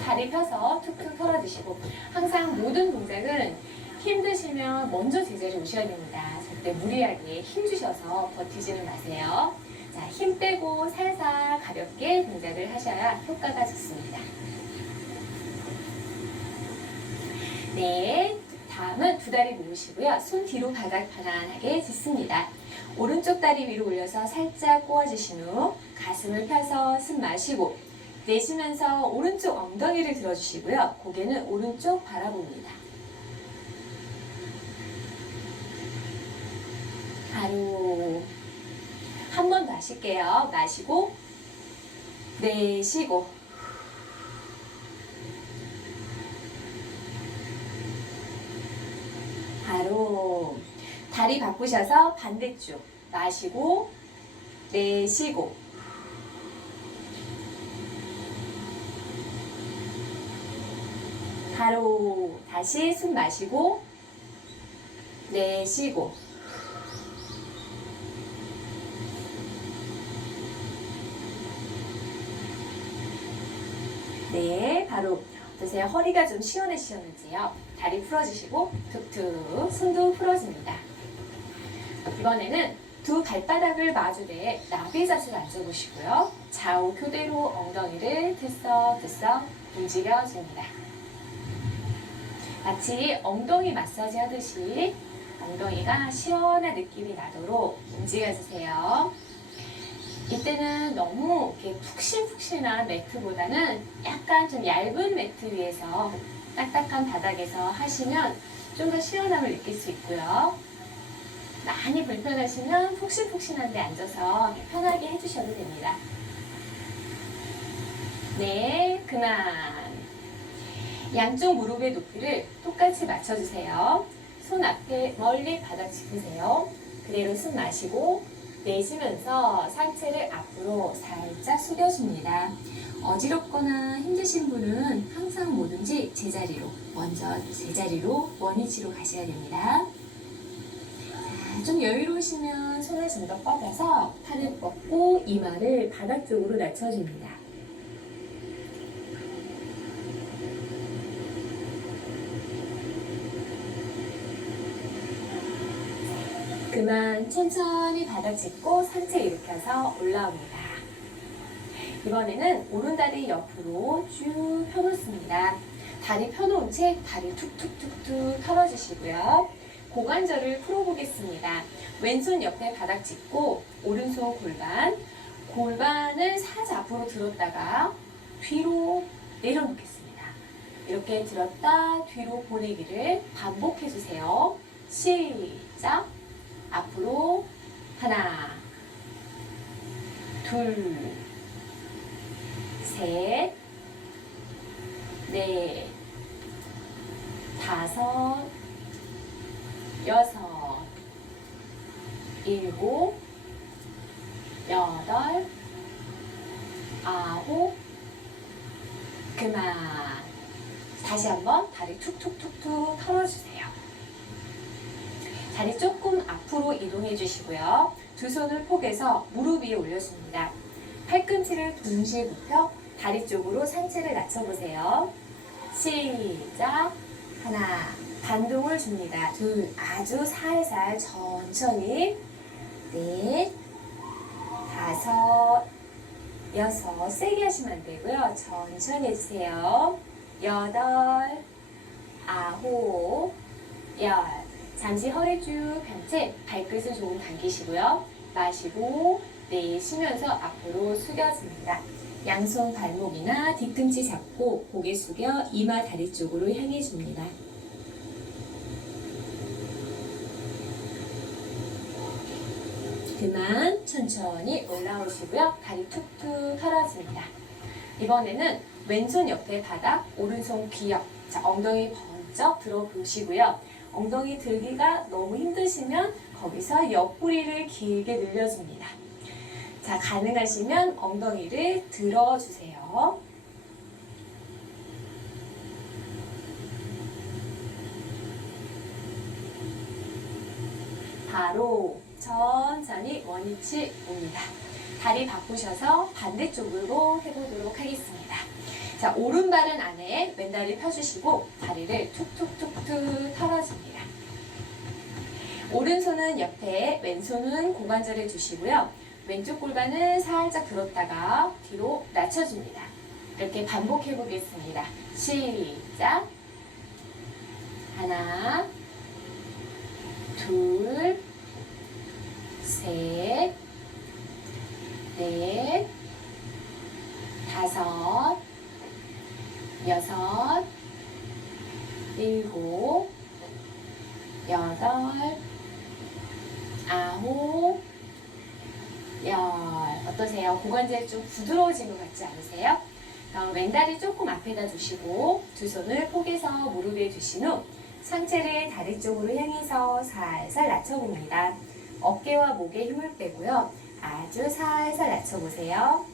다리 펴서 툭툭 털어주시고 항상 모든 동작은 힘드시면 먼저 제자리 오셔야 됩니다. 절대 무리하게 힘 주셔서 버티지는 마세요. 자, 힘 빼고 살살 가볍게 동작을 하셔야 효과가 좋습니다. 네, 다음은 두 다리 모으시고요. 손 뒤로 바닥 편안하게 짚습니다. 오른쪽 다리 위로 올려서 살짝 꼬아주신 후 가슴을 펴서 숨 마시고 내쉬면서 오른쪽 엉덩이를 들어주시고요. 고개는 오른쪽 바라봅니다. 바로. 한 번 더 하실게요. 마시고 내쉬고 바로. 다리 바꾸셔서 반대쪽 마시고 내쉬고 바로. 다시 숨 마시고 내쉬고 네, 바로. 어떠세요? 허리가 좀 시원해지셨는지요? 다리 풀어주시고 툭툭 손도 풀어줍니다. 이번에는 두 발바닥을 마주대 나비 자세로 앉아보시고요. 좌우 교대로 엉덩이를 들썩들썩 움직여줍니다. 마치 엉덩이 마사지 하듯이 엉덩이가 시원한 느낌이 나도록 움직여주세요. 이때는 너무 이렇게 푹신푹신한 매트보다는 약간 좀 얇은 매트 위에서 딱딱한 바닥에서 하시면 좀 더 시원함을 느낄 수 있고요. 많이 불편하시면 푹신푹신한 데 앉아서 편하게 해주셔도 됩니다. 네, 그만. 양쪽 무릎의 높이를 똑같이 맞춰주세요. 손 앞에 멀리 바닥 짚으세요. 그대로 숨 마시고 내쉬면서 상체를 앞으로 살짝 숙여줍니다. 어지럽거나 힘드신 분은 항상 뭐든지 제자리로, 먼저 제자리로 원위치로 가셔야 됩니다. 자, 좀 여유로우시면 손을 좀 더 뻗어서 팔을 뻗고 이마를 바닥 쪽으로 낮춰줍니다. 그만 천천히 바닥 짚고 상체 일으켜서 올라옵니다. 이번에는 오른다리 옆으로 쭉 펴놓습니다. 다리 펴놓은 채 다리 툭툭툭툭 털어주시고요. 고관절을 풀어보겠습니다. 왼손 옆에 바닥 짚고 오른손 골반을 살짝 앞으로 들었다가 뒤로 내려놓겠습니다. 이렇게 들었다 뒤로 보내기를 반복해주세요. 시작! 앞으로 하나, 둘, 셋, 넷, 다섯, 여섯, 일곱, 여덟, 아홉, 그만. 다시 한번 다리 툭툭툭툭 털어주세요. 다리 조금 앞으로 이동해 주시고요. 두 손을 포개서 무릎 위에 올려줍니다. 팔꿈치를 동시에 굽혀 다리 쪽으로 상체를 낮춰보세요. 시작! 하나, 반동을 줍니다. 둘, 아주 살살 천천히. 넷, 다섯, 여섯, 세게 하시면 안 되고요. 천천히 해주세요. 여덟, 아홉, 열. 잠시 허리 쭉 편 채 발끝을 조금 당기시고요. 마시고 내쉬면서 앞으로 숙여줍니다. 양손 발목이나 뒤꿈치 잡고 고개 숙여 이마 다리 쪽으로 향해 줍니다. 그만 천천히 올라오시고요. 다리 툭툭 털어줍니다. 이번에는 왼손 옆에 바닥, 오른손 귀 옆. 자, 엉덩이 번쩍 들어보시고요. 엉덩이 들기가 너무 힘드시면 거기서 옆구리를 길게 늘려줍니다. 자, 가능하시면 엉덩이를 들어주세요. 바로 천천히 원위치 옵니다. 다리 바꾸셔서 반대쪽으로 해보도록 하겠습니다. 자, 오른발은 안에 왼다리 펴주시고 다리를 툭툭툭툭 털어줍니다. 오른손은 옆에, 왼손은 고관절에 두시고요. 왼쪽 골반은 살짝 들었다가 뒤로 낮춰줍니다. 이렇게 반복해 보겠습니다. 시작! 하나, 둘, 셋, 넷, 다섯, 여섯, 일곱, 여덟, 아홉, 열. 어떠세요? 고관절 좀 부드러워진 것 같지 않으세요? 왼다리 조금 앞에다 두시고 두 손을 포개서 무릎 위에 두신 후 상체를 다리 쪽으로 향해서 살살 낮춰봅니다. 어깨와 목에 힘을 빼고요. 아주 살살 낮춰보세요.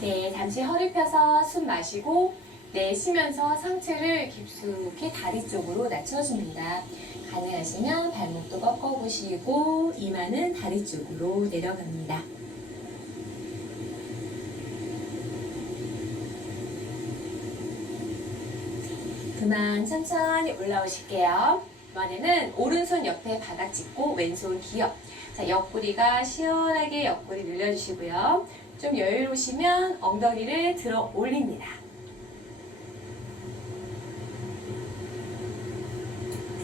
네, 잠시 허리 펴서 숨 마시고 내쉬면서 상체를 깊숙이 다리 쪽으로 낮춰줍니다. 가능하시면 발목도 꺾어보시고 이마는 다리 쪽으로 내려갑니다. 그만 천천히 올라오실게요. 이번에는 오른손 옆에 바닥 짚고 왼손 기업. 자, 옆구리가 시원하게 옆구리 늘려주시고요. 좀 여유로우시면 엉덩이를 들어 올립니다.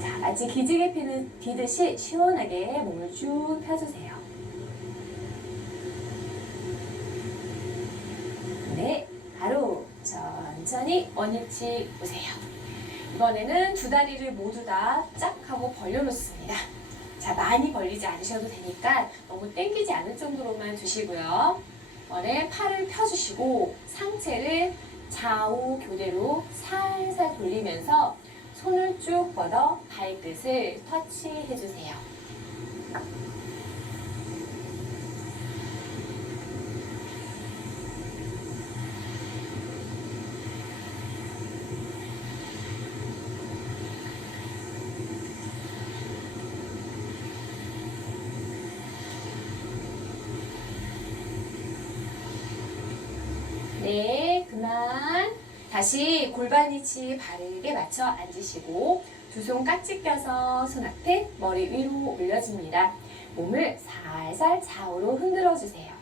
자, 마치 기지개 피듯이 시원하게 몸을 쭉 펴주세요. 네, 바로 천천히 원위치 오세요. 이번에는 두 다리를 모두 다 쫙 하고 벌려놓습니다. 자, 많이 벌리지 않으셔도 되니까 너무 당기지 않을 정도로만 두시고요. 이번에 팔을 펴주시고 상체를 좌우 교대로 살살 돌리면서 손을 쭉 뻗어 발끝을 터치해주세요. 네, 그만. 다시 골반 위치 바르게 맞춰 앉으시고 두 손 깍지 껴서 손 앞에 머리 위로 올려줍니다. 몸을 살살 좌우로 흔들어 주세요.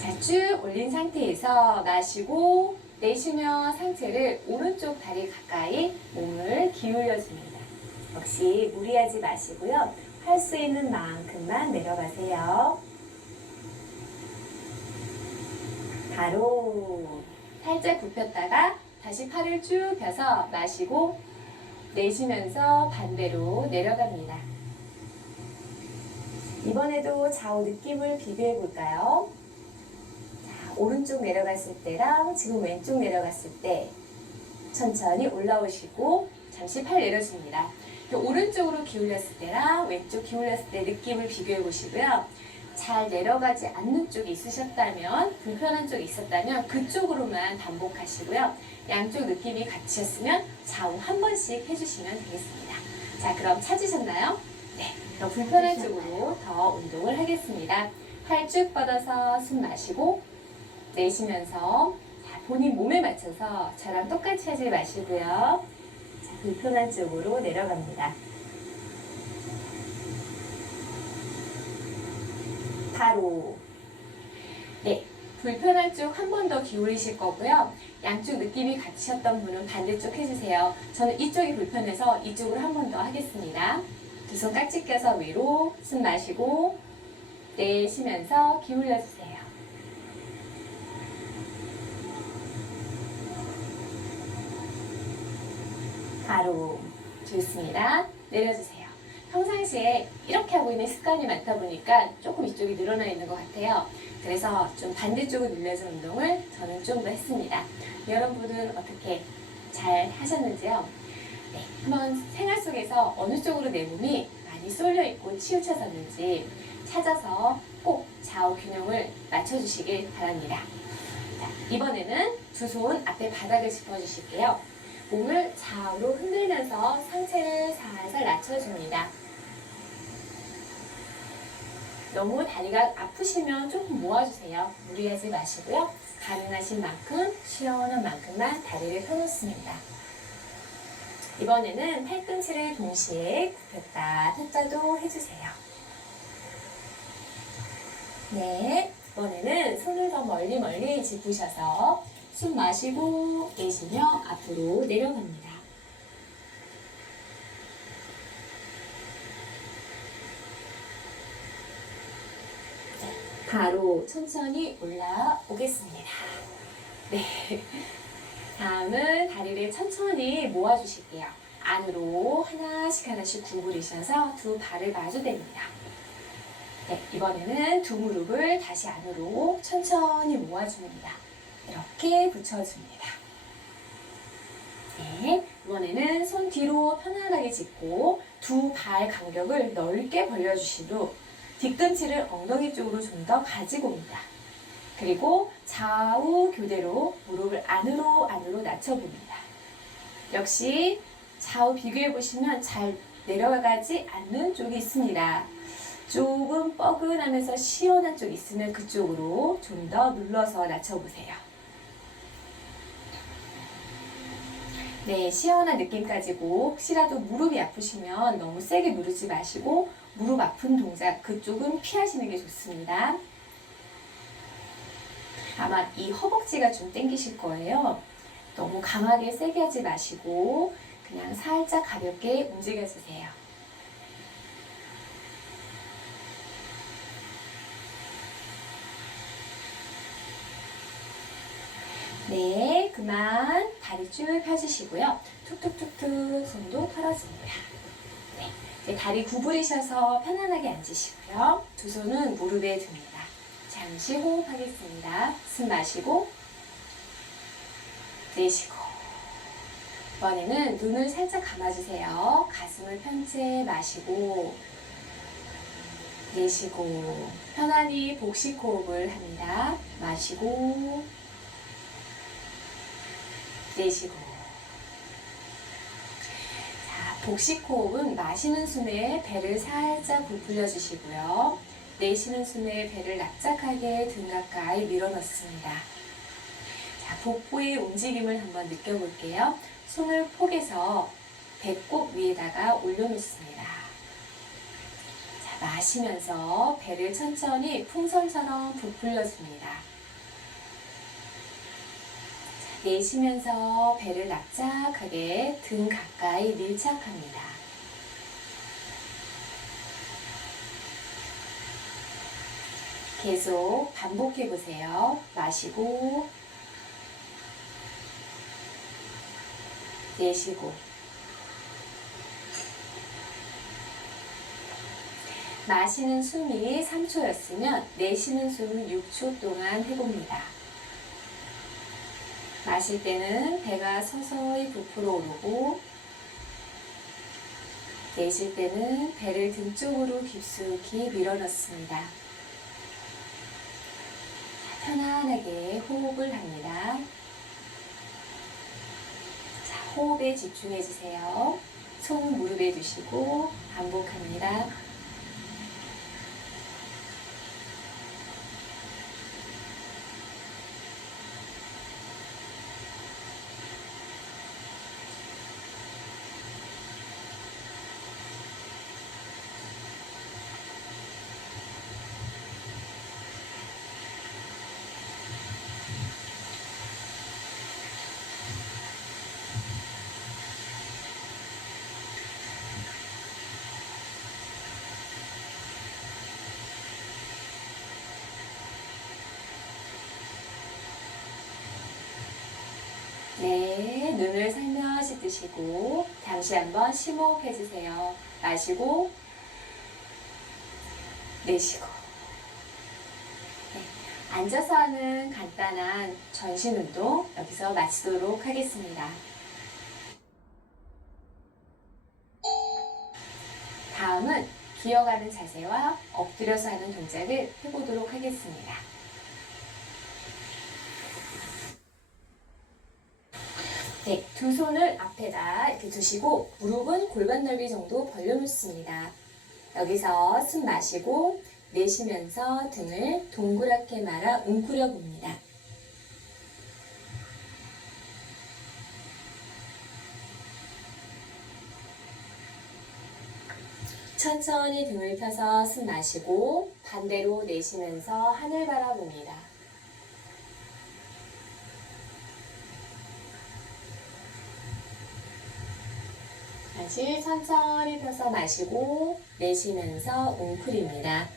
자, 쭉 올린 상태에서 마시고 내쉬며 상체를 오른쪽 다리 가까이 몸을 기울여 줍니다. 역시 무리하지 마시고요. 할 수 있는 만큼만 내려가세요. 바로 살짝 굽혔다가 다시 팔을 쭉 펴서 마시고 내쉬면서 반대로 내려갑니다. 이번에도 좌우 느낌을 비교해 볼까요? 자, 오른쪽 내려갔을 때랑 지금 왼쪽 내려갔을 때 천천히 올라오시고 잠시 팔 내려줍니다. 오른쪽으로 기울였을 때랑 왼쪽 기울였을 때 느낌을 비교해 보시고요. 잘 내려가지 않는 쪽이 있으셨다면, 불편한 쪽이 있었다면 그쪽으로만 반복하시고요. 양쪽 느낌이 같으셨으면 좌우 한 번씩 해주시면 되겠습니다. 자, 그럼 찾으셨나요? 네, 더 불편한 쪽으로 더 운동을 하겠습니다. 팔 쭉 뻗어서 숨 마시고 내쉬면서 자, 본인 몸에 맞춰서 저랑 똑같이 하지 마시고요. 자, 불편한 쪽으로 내려갑니다. 바로 네, 불편한 쪽 한 번 더 기울이실 거고요. 양쪽 느낌이 같으셨던 분은 반대쪽 해주세요. 저는 이쪽이 불편해서 이쪽으로 한 번 더 하겠습니다. 두 손 깍지 껴서 위로 숨 마시고 내쉬면서 기울여 주세요. 바로 좋습니다. 내려주세요. 평상시에 이렇게 하고 있는 습관이 많다 보니까 조금 이쪽이 늘어나 있는 것 같아요. 그래서 좀 반대쪽으로 늘려준 운동을 저는 좀 더 했습니다. 여러분은 어떻게 잘 하셨는지요? 네, 한번 생활 속에서 어느 쪽으로 내 몸이 많이 쏠려 있고 치우쳐졌는지 찾아서 꼭 좌우 균형을 맞춰주시길 바랍니다. 자, 이번에는 두 손 앞에 바닥을 짚어주실게요. 몸을 좌우로 흔들면서 상체를 살살 낮춰줍니다. 너무 다리가 아프시면 조금 모아주세요. 무리하지 마시고요. 가능하신 만큼 시원한 만큼만 다리를 펴놓습니다. 이번에는 팔꿈치를 동시에 굽혔다 폈다도 해주세요. 네, 이번에는 손을 더 멀리 짚으셔서 숨 마시고 내쉬며 앞으로 내려갑니다. 바로 천천히 올라오겠습니다. 네. 다음은 다리를 천천히 모아주실게요. 안으로 하나씩 구부리셔서 두 발을 마주댑니다. 네, 이번에는 두 무릎을 다시 안으로 천천히 모아줍니다. 이렇게 붙여줍니다. 네, 이번에는 손 뒤로 편안하게 짚고 두 발 간격을 넓게 벌려주신 후 뒤꿈치를 엉덩이 쪽으로 좀 더 가지고 옵니다. 그리고 좌우 교대로 무릎을 안으로 낮춰봅니다. 역시 좌우 비교해 보시면 잘 내려가지 않는 쪽이 있습니다. 조금 뻐근하면서 시원한 쪽이 있으면 그쪽으로 좀 더 눌러서 낮춰보세요. 네, 시원한 느낌까지고 혹시라도 무릎이 아프시면 너무 세게 누르지 마시고 무릎 아픈 동작 그쪽은 피하시는 게 좋습니다. 아마 이 허벅지가 좀 땡기실 거예요. 너무 강하게 세게 하지 마시고 그냥 살짝 가볍게 움직여주세요. 네, 그만 다리 쭉 펴주시고요. 툭툭툭툭 손도 털어줍니다. 네, 다리 구부리셔서 편안하게 앉으시고요. 두 손은 무릎에 듭니다. 잠시 호흡하겠습니다. 숨 마시고 내쉬고. 이번에는 눈을 살짝 감아주세요. 가슴을 편 채 마시고 내쉬고. 편안히 복식 호흡을 합니다. 마시고 내쉬고. 자, 복식 호흡은 마시는 숨에 배를 살짝 부풀려 주시고요. 내쉬는 숨에 배를 납작하게 등 가까이 밀어넣습니다. 자, 복부의 움직임을 한번 느껴볼게요. 손을 포개서 배꼽 위에다가 올려놓습니다. 자, 마시면서 배를 천천히 풍선처럼 부풀려줍니다. 자, 내쉬면서 배를 납작하게 등 가까이 밀착합니다. 계속 반복해 보세요. 마시고 내쉬고. 마시는 숨이 3초였으면 내쉬는 숨을 6초 동안 해봅니다. 마실 때는 배가 서서히 부풀어 오르고, 내쉴 때는 배를 등 쪽으로 깊숙이 밀어넣습니다. 편안하게 호흡을 합니다. 자, 호흡에 집중해 주세요. 손은 무릎에 두시고 반복합니다. 네, 눈을 살며시 뜨시고 잠시 한번 심호흡 해주세요. 마시고 내쉬고. 네, 앉아서 하는 간단한 전신 운동 여기서 마치도록 하겠습니다. 다음은 기어가는 자세와 엎드려서 하는 동작을 해보도록 하겠습니다. 네, 두 손을 앞에다 이렇게 두시고 무릎은 골반 넓이 정도 벌려놓습니다. 여기서 숨 마시고 내쉬면서 등을 동그랗게 말아 웅크려 봅니다. 천천히 등을 펴서 숨 마시고 반대로 내쉬면서 하늘 바라봅니다. 다시 천천히 펴서 마시고 내쉬면서 웅크립니다.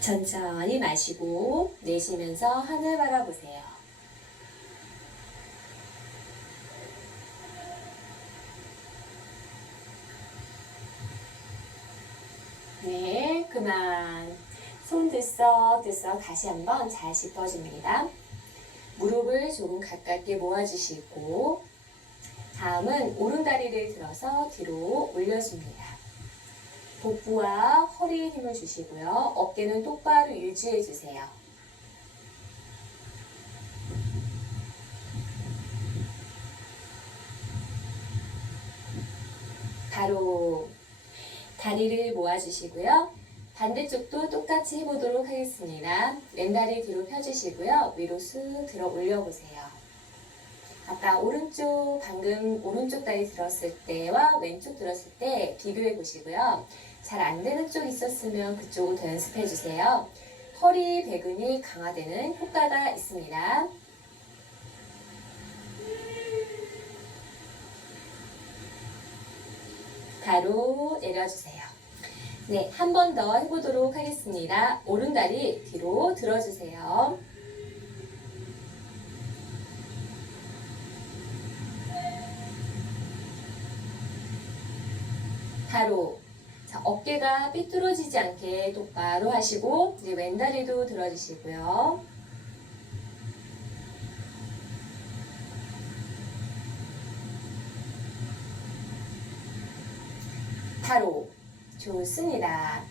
천천히 마시고 내쉬면서 하늘 바라보세요. 네, 그만. 손 들썩들썩 다시 한번 잘 짚어줍니다. 무릎을 조금 가깝게 모아주시고 다음은 오른다리를 들어서 뒤로 올려줍니다. 복부와 허리에 힘을 주시고요. 어깨는 똑바로 유지해주세요. 바로 다리를 모아주시고요. 반대쪽도 똑같이 해보도록 하겠습니다. 왼다리 뒤로 펴주시고요. 위로 쑥 들어 올려보세요. 아까 방금 오른쪽 다리 들었을 때와 왼쪽 들었을 때 비교해 보시고요. 잘 안 되는 쪽 있었으면 그쪽을 더 연습해 주세요. 허리 배근이 강화되는 효과가 있습니다. 바로 내려주세요. 네, 한 번 더 해보도록 하겠습니다. 오른다리 뒤로 들어주세요. 바로. 자, 어깨가 삐뚤어지지 않게 똑바로 하시고 이제 왼다리도 들어주시고요. 바로. 좋습니다.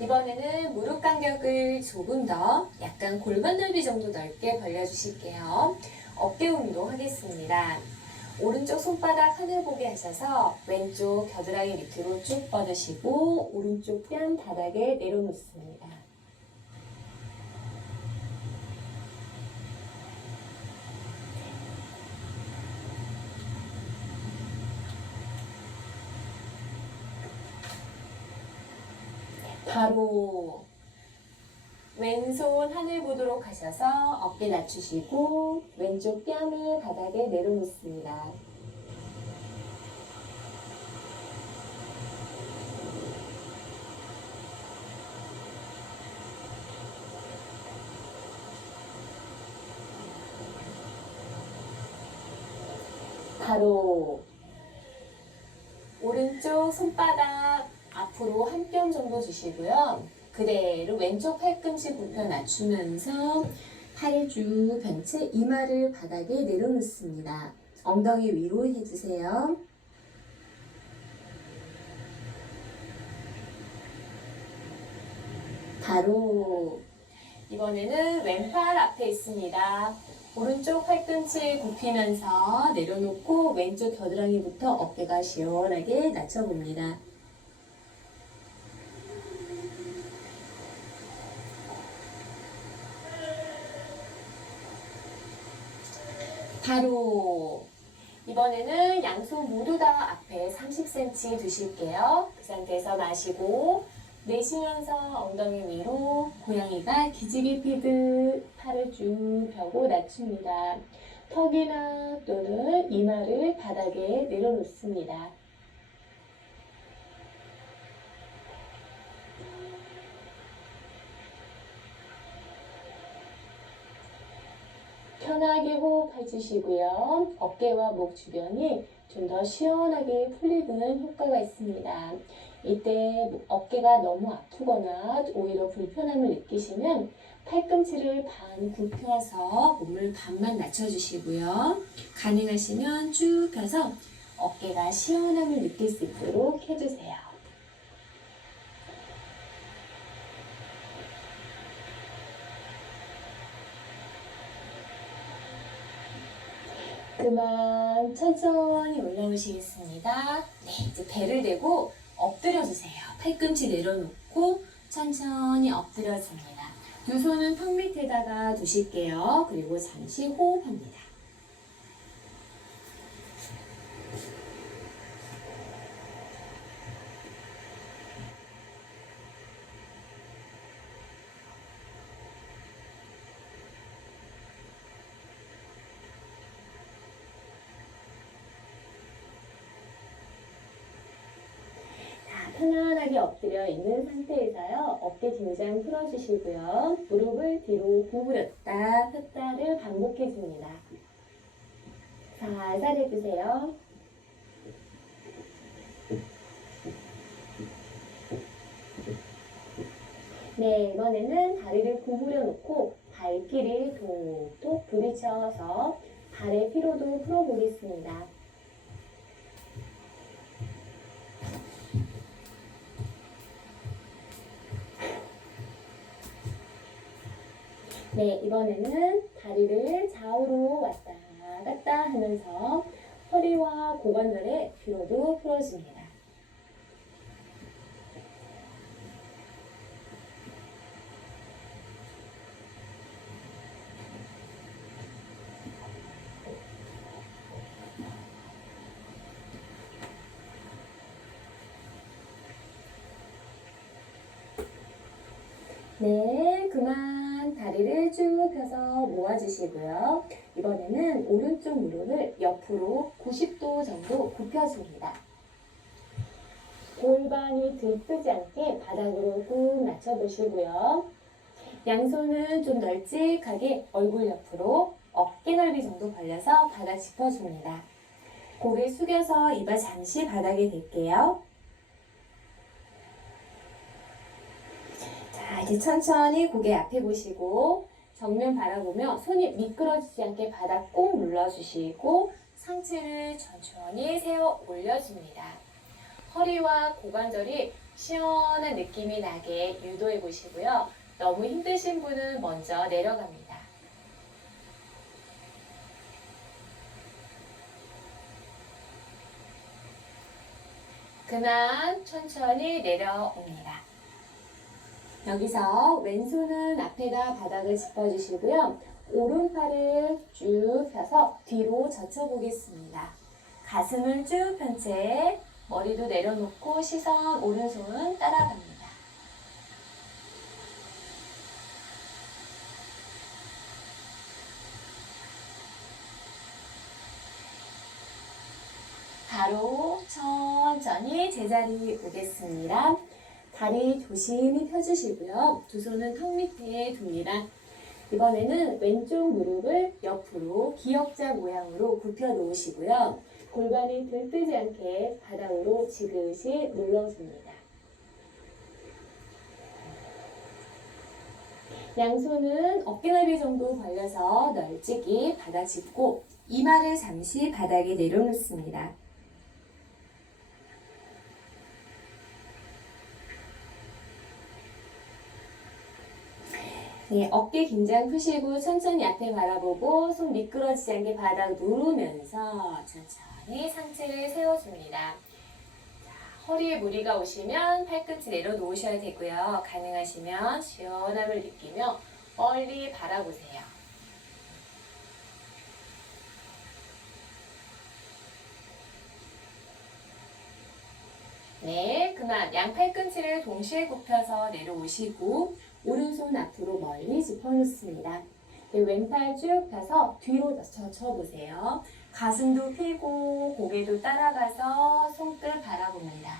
이번에는 무릎 간격을 조금 더 약간 골반 넓이 정도 넓게 벌려주실게요. 어깨 운동 하겠습니다. 오른쪽 손바닥 하늘 보게 하셔서 왼쪽 겨드랑이 밑으로 쭉 뻗으시고 오른쪽 뺨 바닥에 내려놓습니다. 바로. 왼손 하늘 보도록 하셔서 어깨 낮추시고 왼쪽 뺨을 바닥에 내려놓습니다. 바로. 오른쪽 손바닥 앞으로 한 뼘 정도 주시고요. 그대로 왼쪽 팔꿈치 굽혀 낮추면서 팔을 쭉 변채 이마를 바닥에 내려놓습니다. 엉덩이 위로 해주세요. 바로. 이번에는 왼팔 앞에 있습니다. 오른쪽 팔꿈치 굽히면서 내려놓고 왼쪽 겨드랑이부터 어깨가 시원하게 낮춰봅니다. 바로. 이번에는 양손 모두 다 앞에 30cm 두실게요. 그 상태에서 마시고 내쉬면서 엉덩이 위로 고양이가 기지개 피듯 팔을 쭉 펴고 낮춥니다. 턱이나 또는 이마를 바닥에 내려놓습니다. 편하게 호흡해 주시고요. 어깨와 목 주변이 좀 더 시원하게 풀리는 효과가 있습니다. 이때 어깨가 너무 아프거나 오히려 불편함을 느끼시면 팔꿈치를 반 굽혀서 몸을 반만 낮춰주시고요. 가능하시면 쭉 펴서 어깨가 시원함을 느낄 수 있도록 해주세요. 그만 천천히 올라오시겠습니다. 네, 이제 배를 대고 엎드려 주세요. 팔꿈치 내려놓고 천천히 엎드려 줍니다. 두 손은 턱 밑에다가 두실게요. 그리고 잠시 호흡합니다. 편안하게 엎드려 있는 상태에서요. 어깨 긴장 풀어주시고요. 무릎을 뒤로 구부렸다 폈다를 반복해줍니다. 살살 해주세요. 네, 이번에는 다리를 구부려 놓고 발길이 톡톡 부딪혀서 발의 피로도 풀어보겠습니다. 네, 이번에는 다리를 좌우로 왔다 갔다 하면서 허리와 고관절의 피로도 풀어줍니다. 네, 그만 다리를 쭉 펴서 모아주시고요. 이번에는 오른쪽 무릎을 옆으로 90도 정도 굽혀줍니다. 골반이 들뜨지 않게 바닥으로 꾹 낮춰보시고요. 양손은 좀 널찍하게 얼굴 옆으로 어깨 넓이 정도 벌려서 바닥 짚어줍니다. 고개 숙여서 이마 잠시 바닥에 댈게요. 이렇게 천천히 고개 앞에 보시고 정면 바라보며 손이 미끄러지지 않게 바닥 꼭 눌러주시고 상체를 천천히 세워 올려줍니다. 허리와 고관절이 시원한 느낌이 나게 유도해 보시고요. 너무 힘드신 분은 먼저 내려갑니다. 그만 천천히 내려옵니다. 여기서 왼손은 앞에다 바닥을 짚어주시고요. 오른팔을 쭉 펴서 뒤로 젖혀보겠습니다. 가슴을 쭉 편 채 머리도 내려놓고 시선 오른손 따라갑니다. 바로 천천히 제자리 오겠습니다. 다리 조심히 펴주시고요. 두 손은 턱 밑에 둡니다. 이번에는 왼쪽 무릎을 옆으로 기역자 모양으로 굽혀 놓으시고요. 골반이 들뜨지 않게 바닥으로 지그시 눌러줍니다. 양손은 어깨 넓이 정도 벌려서 널찍이 바닥 짚고 이마를 잠시 바닥에 내려놓습니다. 네, 어깨 긴장 푸시고 천천히 앞에 바라보고 손 미끄러지지 않게 바닥 누르면서 천천히 상체를 세워줍니다. 자, 허리에 무리가 오시면 팔꿈치 내려놓으셔야 되고요. 가능하시면 시원함을 느끼며 멀리 바라보세요. 네, 그만 양팔꿈치를 동시에 굽혀서 내려오시고 오른손 앞으로 멀리 짚어놓습니다. 네, 왼팔 쭉 펴서 뒤로 젖혀보세요. 가슴도 펴고 고개도 따라가서 손끝 바라봅니다.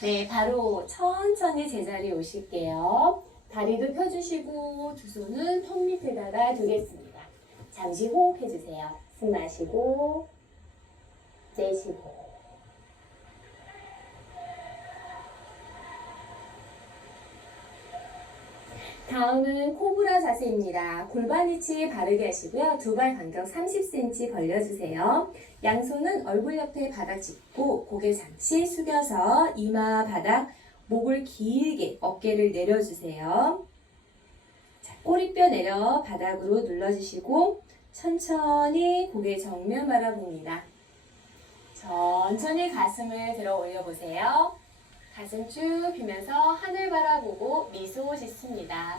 네, 바로 천천히 제자리에 오실게요. 다리도 펴주시고 두 손은 턱 밑에다가 두겠습니다. 잠시 호흡해주세요. 숨 마시고 내쉬고 다음은 코브라 자세입니다. 골반 위치 바르게 하시고요. 두 발 간격 30cm 벌려주세요. 양손은 얼굴 옆에 바닥 짚고 고개 잠시 숙여서 이마 바닥, 목을 길게 어깨를 내려주세요. 자, 꼬리뼈 내려 바닥으로 눌러주시고 천천히 고개 정면 바라봅니다. 천천히 가슴을 들어 올려보세요. 가슴 쭉 펴면서 하늘 바라보고 미소 짓습니다.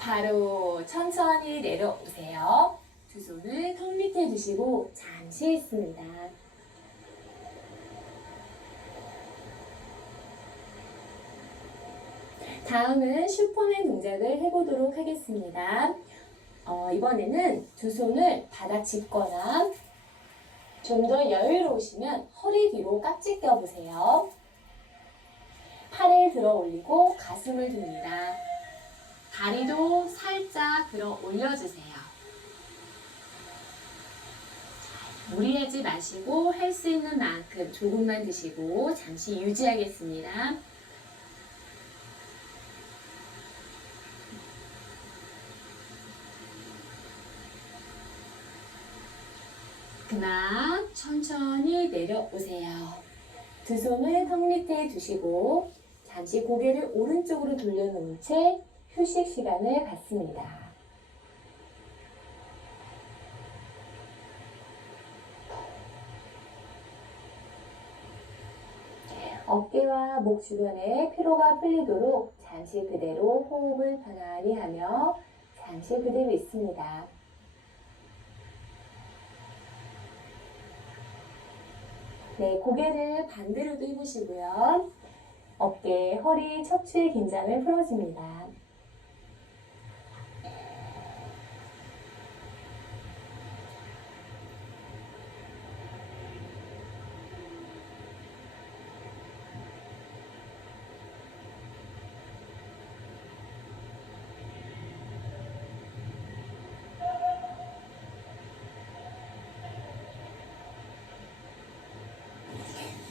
바로 천천히 내려오세요. 두 손을 턱 밑에 두시고 잠시 있습니다. 다음은 슈퍼맨 동작을 해보도록 하겠습니다. 이번에는 두 손을 바닥 짚거나 좀 더 여유로우시면 허리 뒤로 깍지 껴보세요. 팔을 들어 올리고 가슴을 듭니다. 다리도 살짝 들어 올려주세요. 무리하지 마시고 할 수 있는 만큼 조금만 드시고 잠시 유지하겠습니다. 그만 천천히 내려오세요. 두 손을 턱 밑에 두시고 잠시 고개를 오른쪽으로 돌려놓은 채 휴식 시간을 갖습니다. 어깨와 목 주변에 피로가 풀리도록 잠시 그대로 호흡을 편안히 하며 잠시 그대로 있습니다. 네, 고개를 반대로도 해보시고요. 어깨, 허리, 척추의 긴장을 풀어줍니다.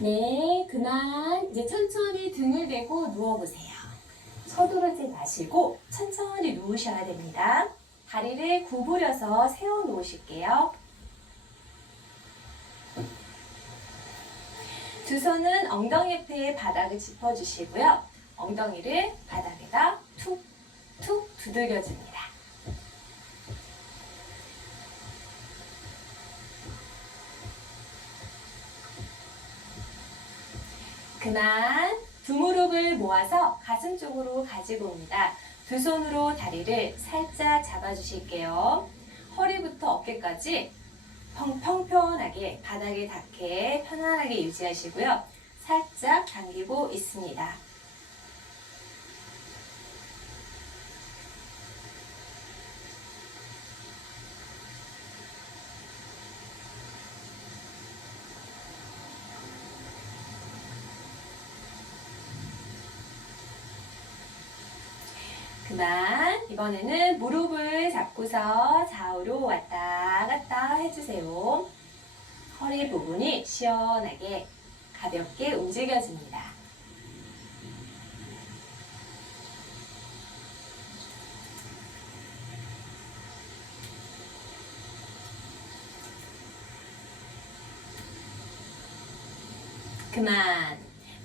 네, 그만. 이제 천천히 등을 대고 누워보세요. 서두르지 마시고 천천히 누우셔야 됩니다. 다리를 구부려서 세워 놓으실게요. 두 손은 엉덩이 옆에 바닥을 짚어주시고요. 엉덩이를 바닥에다 툭툭 두들겨줍니다. 그만. 두 무릎을 모아서 가슴 쪽으로 가지고 옵니다. 두 손으로 다리를 살짝 잡아주실게요. 허리부터 어깨까지 평평하게 바닥에 닿게 편안하게 유지하시고요. 살짝 당기고 있습니다. 그만. 이번에는 무릎을 잡고서 좌우로 왔다 갔다 해주세요. 허리 부분이 시원하게 가볍게 움직여집니다. 그만.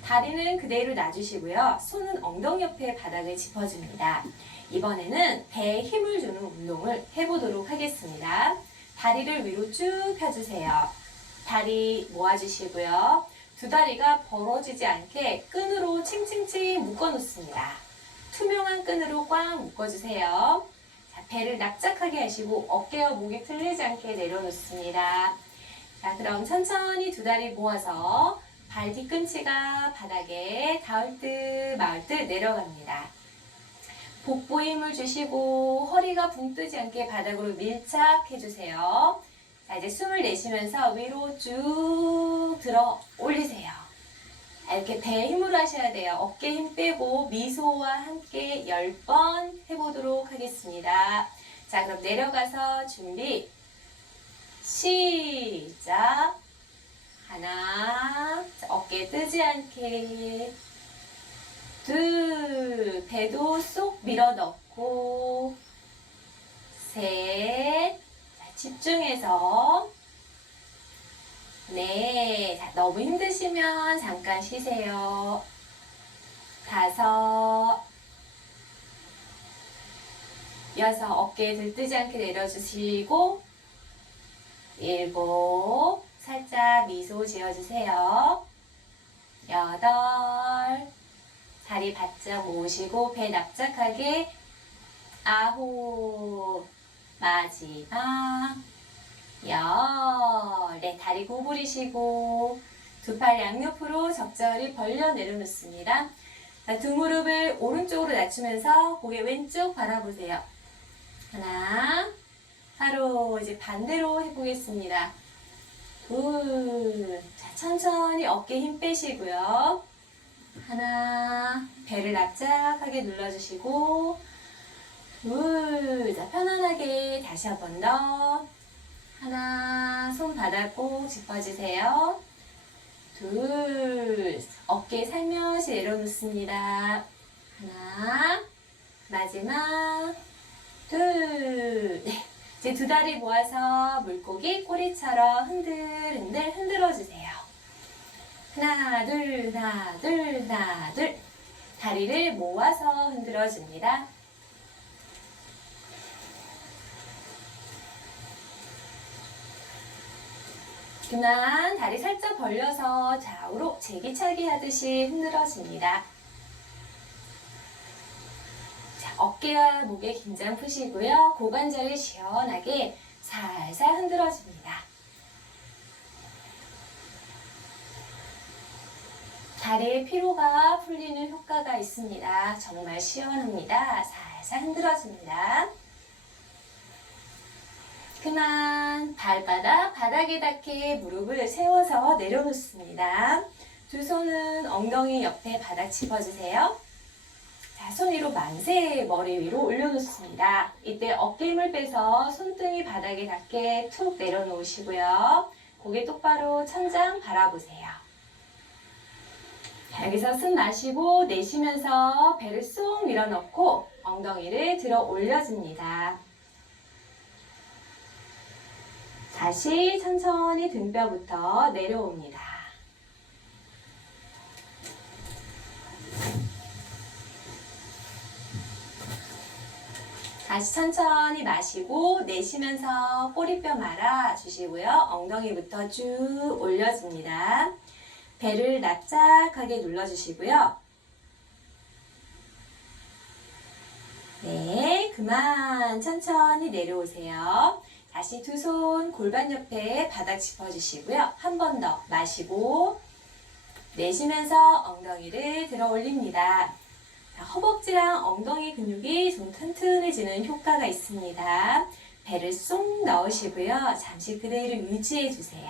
다리는 그대로 놔주시고요. 손은 엉덩이 옆에 바닥을 짚어줍니다. 이번에는 배에 힘을 주는 운동을 해보도록 하겠습니다. 다리를 위로 쭉 펴주세요. 다리 모아주시고요. 두 다리가 벌어지지 않게 끈으로 칭칭칭 묶어놓습니다. 투명한 끈으로 꽉 묶어주세요. 자, 배를 납작하게 하시고 어깨와 목이 틀리지 않게 내려놓습니다. 자, 그럼 천천히 두 다리 모아서 발 뒤꿈치가 바닥에 닿을 듯 말 듯 내려갑니다. 복부에 힘을 주시고 허리가 붕 뜨지 않게 바닥으로 밀착해주세요. 자, 이제 숨을 내쉬면서 위로 쭉 들어 올리세요. 이렇게 배에 힘으로 하셔야 돼요. 어깨 힘 빼고 미소와 함께 10번 해보도록 하겠습니다. 자, 그럼 내려가서 준비. 시작. 하나, 어깨 뜨지 않게. 둘, 배도 쏙 밀어 넣고. 셋, 자, 집중해서. 넷, 자, 너무 힘드시면 잠깐 쉬세요. 다섯, 여섯, 어깨 들뜨지 않게 내려주시고. 일곱, 살짝 미소 지어주세요. 여덟, 다리 바짝 모으시고 배 납작하게. 아홉, 마지막. 열, 네, 다리 구부리시고 두 팔 양옆으로 적절히 벌려 내려놓습니다. 자, 두 무릎을 오른쪽으로 낮추면서 고개 왼쪽 바라보세요. 하나, 바로 이제 반대로 해보겠습니다. 둘, 자, 천천히 어깨 힘 빼시고요. 하나, 배를 납작하게 눌러주시고. 둘, 자, 편안하게 다시 한 번 더. 하나, 손바닥 꼭 짚어주세요. 둘, 어깨 살며시 내려놓습니다. 하나, 마지막. 둘, 네. 이제 두 다리 모아서 물고기 꼬리처럼 흔들흔들 흔들어주세요. 하나, 둘, 하나, 둘, 하나, 둘. 다리를 모아서 흔들어줍니다. 그만. 다리 살짝 벌려서 좌우로 제기차기 하듯이 흔들어줍니다. 자, 어깨와 목에 긴장 푸시고요. 고관절을 시원하게 살살 흔들어줍니다. 다리의 피로가 풀리는 효과가 있습니다. 정말 시원합니다. 살살 흔들어줍니다. 그만. 발바닥 바닥에 닿게 무릎을 세워서 내려놓습니다. 두 손은 엉덩이 옆에 바닥 짚어주세요. 자, 손 위로 만세, 머리 위로 올려놓습니다. 이때 어깨 힘을 빼서 손등이 바닥에 닿게 툭 내려놓으시고요. 고개 똑바로 천장 바라보세요. 여기서 숨 마시고 내쉬면서 배를 쏙 밀어넣고 엉덩이를 들어 올려줍니다. 다시 천천히 등뼈부터 내려옵니다. 다시 천천히 마시고 내쉬면서 꼬리뼈 말아주시고요. 엉덩이부터 쭉 올려줍니다. 배를 납작하게 눌러주시고요. 네, 그만 천천히 내려오세요. 다시 두 손 골반 옆에 바닥 짚어주시고요. 한 번 더 마시고 내쉬면서 엉덩이를 들어 올립니다. 허벅지랑 엉덩이 근육이 좀 튼튼해지는 효과가 있습니다. 배를 쏙 넣으시고요. 잠시 그대로 유지해 주세요.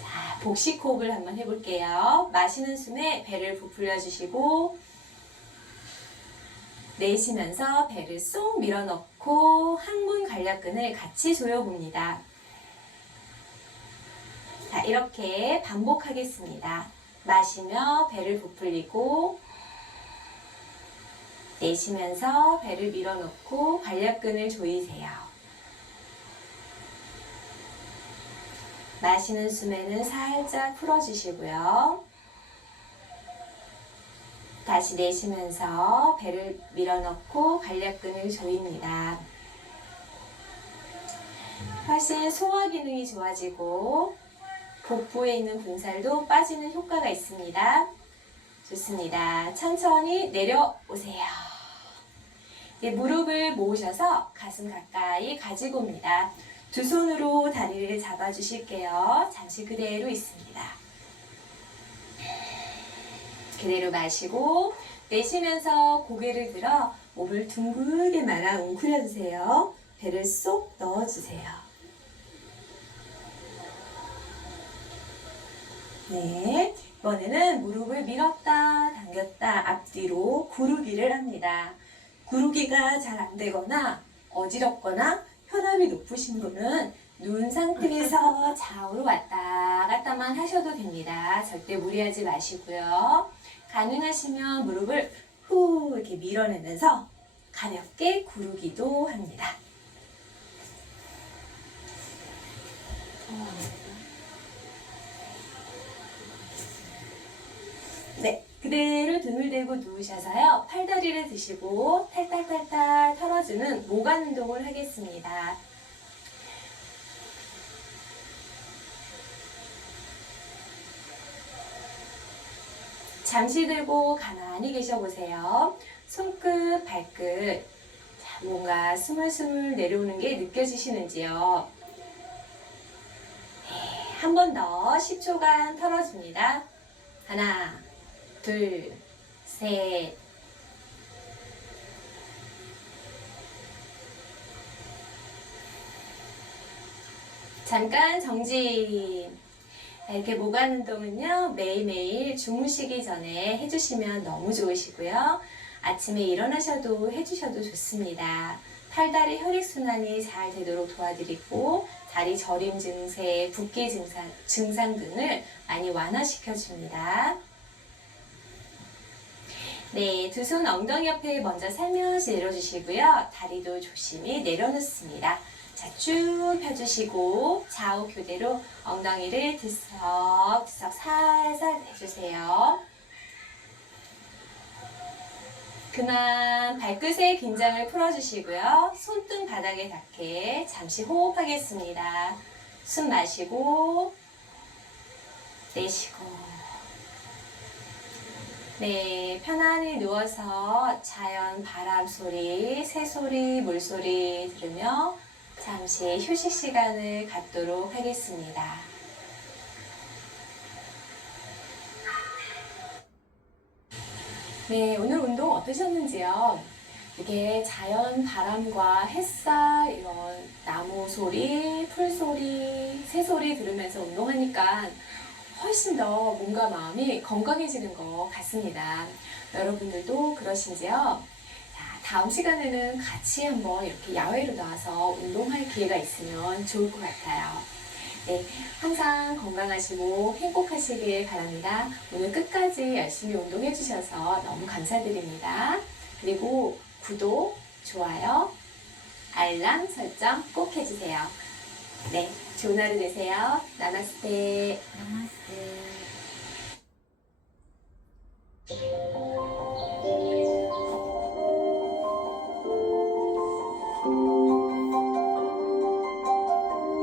자, 복식 호흡을 한번 해볼게요. 마시는 숨에 배를 부풀려 주시고 내쉬면서 배를 쏙 밀어넣고 항문 관략근을 같이 조여봅니다. 자, 이렇게 반복하겠습니다. 마시며 배를 부풀리고 내쉬면서 배를 밀어넣고 관략근을 조이세요. 마시는 숨에는 살짝 풀어주시고요. 다시 내쉬면서 배를 밀어넣고 관략근을 조입니다. 훨씬 소화 기능이 좋아지고 복부에 있는 군살도 빠지는 효과가 있습니다. 좋습니다. 천천히 내려오세요. 이제 무릎을 모으셔서 가슴 가까이 가지고 옵니다. 두 손으로 다리를 잡아주실게요. 잠시 그대로 있습니다. 그대로 마시고 내쉬면서 고개를 들어 몸을 둥글게 말아 웅크려주세요. 배를 쏙 넣어주세요. 네, 이번에는 무릎을 밀었다 당겼다 앞뒤로 구르기를 합니다. 구르기가 잘 안되거나 어지럽거나 혈압이 높으신 분은 누운 상태에서 좌우로 왔다 갔다만 하셔도 됩니다. 절대 무리하지 마시고요. 가능하시면 무릎을 후 이렇게 밀어내면서 가볍게 구르기도 합니다. 네, 그대로 등을 대고 누우셔서요. 팔다리를 드시고 탈탈탈탈 털어주는 모관 운동을 하겠습니다. 잠시 들고 가만히 계셔보세요. 손끝, 발끝. 자, 뭔가 스물스물 내려오는 게 느껴지시는지요? 네, 한 번 더 10초간 털어줍니다. 하나, 둘, 셋. 잠깐 정진. 이렇게 모관 운동은요, 매일매일 주무시기 전에 해주시면 너무 좋으시고요. 아침에 일어나셔도 해주셔도 좋습니다. 팔다리 혈액순환이 잘 되도록 도와드리고, 다리 저림 증세, 붓기 증상 등을 많이 완화시켜줍니다. 네, 두 손 엉덩이 옆에 먼저 살며시 내려주시고요. 다리도 조심히 내려놓습니다. 자, 쭉 펴주시고 좌우 교대로 엉덩이를 드석드석 살살 내주세요. 그만 발끝의 긴장을 풀어주시고요. 손등 바닥에 닿게 잠시 호흡하겠습니다. 숨 마시고 내쉬고. 네, 편안히 누워서 자연 바람 소리, 새소리, 물소리 들으며 잠시 휴식 시간을 갖도록 하겠습니다. 네, 오늘 운동 어떠셨는지요? 이게 자연 바람과 햇살, 이런 나무 소리, 풀 소리, 새 소리 들으면서 운동하니까 훨씬 더 몸과 마음이 건강해지는 것 같습니다. 여러분들도 그러신지요? 자, 다음 시간에는 같이 한번 이렇게 야외로 나와서 운동할 기회가 있으면 좋을 것 같아요. 네, 항상 건강하시고 행복하시길 바랍니다. 오늘 끝까지 열심히 운동해 주셔서 너무 감사드립니다. 그리고 구독, 좋아요, 알람 설정 꼭 해주세요. 네, 좋은 하루 되세요. 나마스테. 나마스테.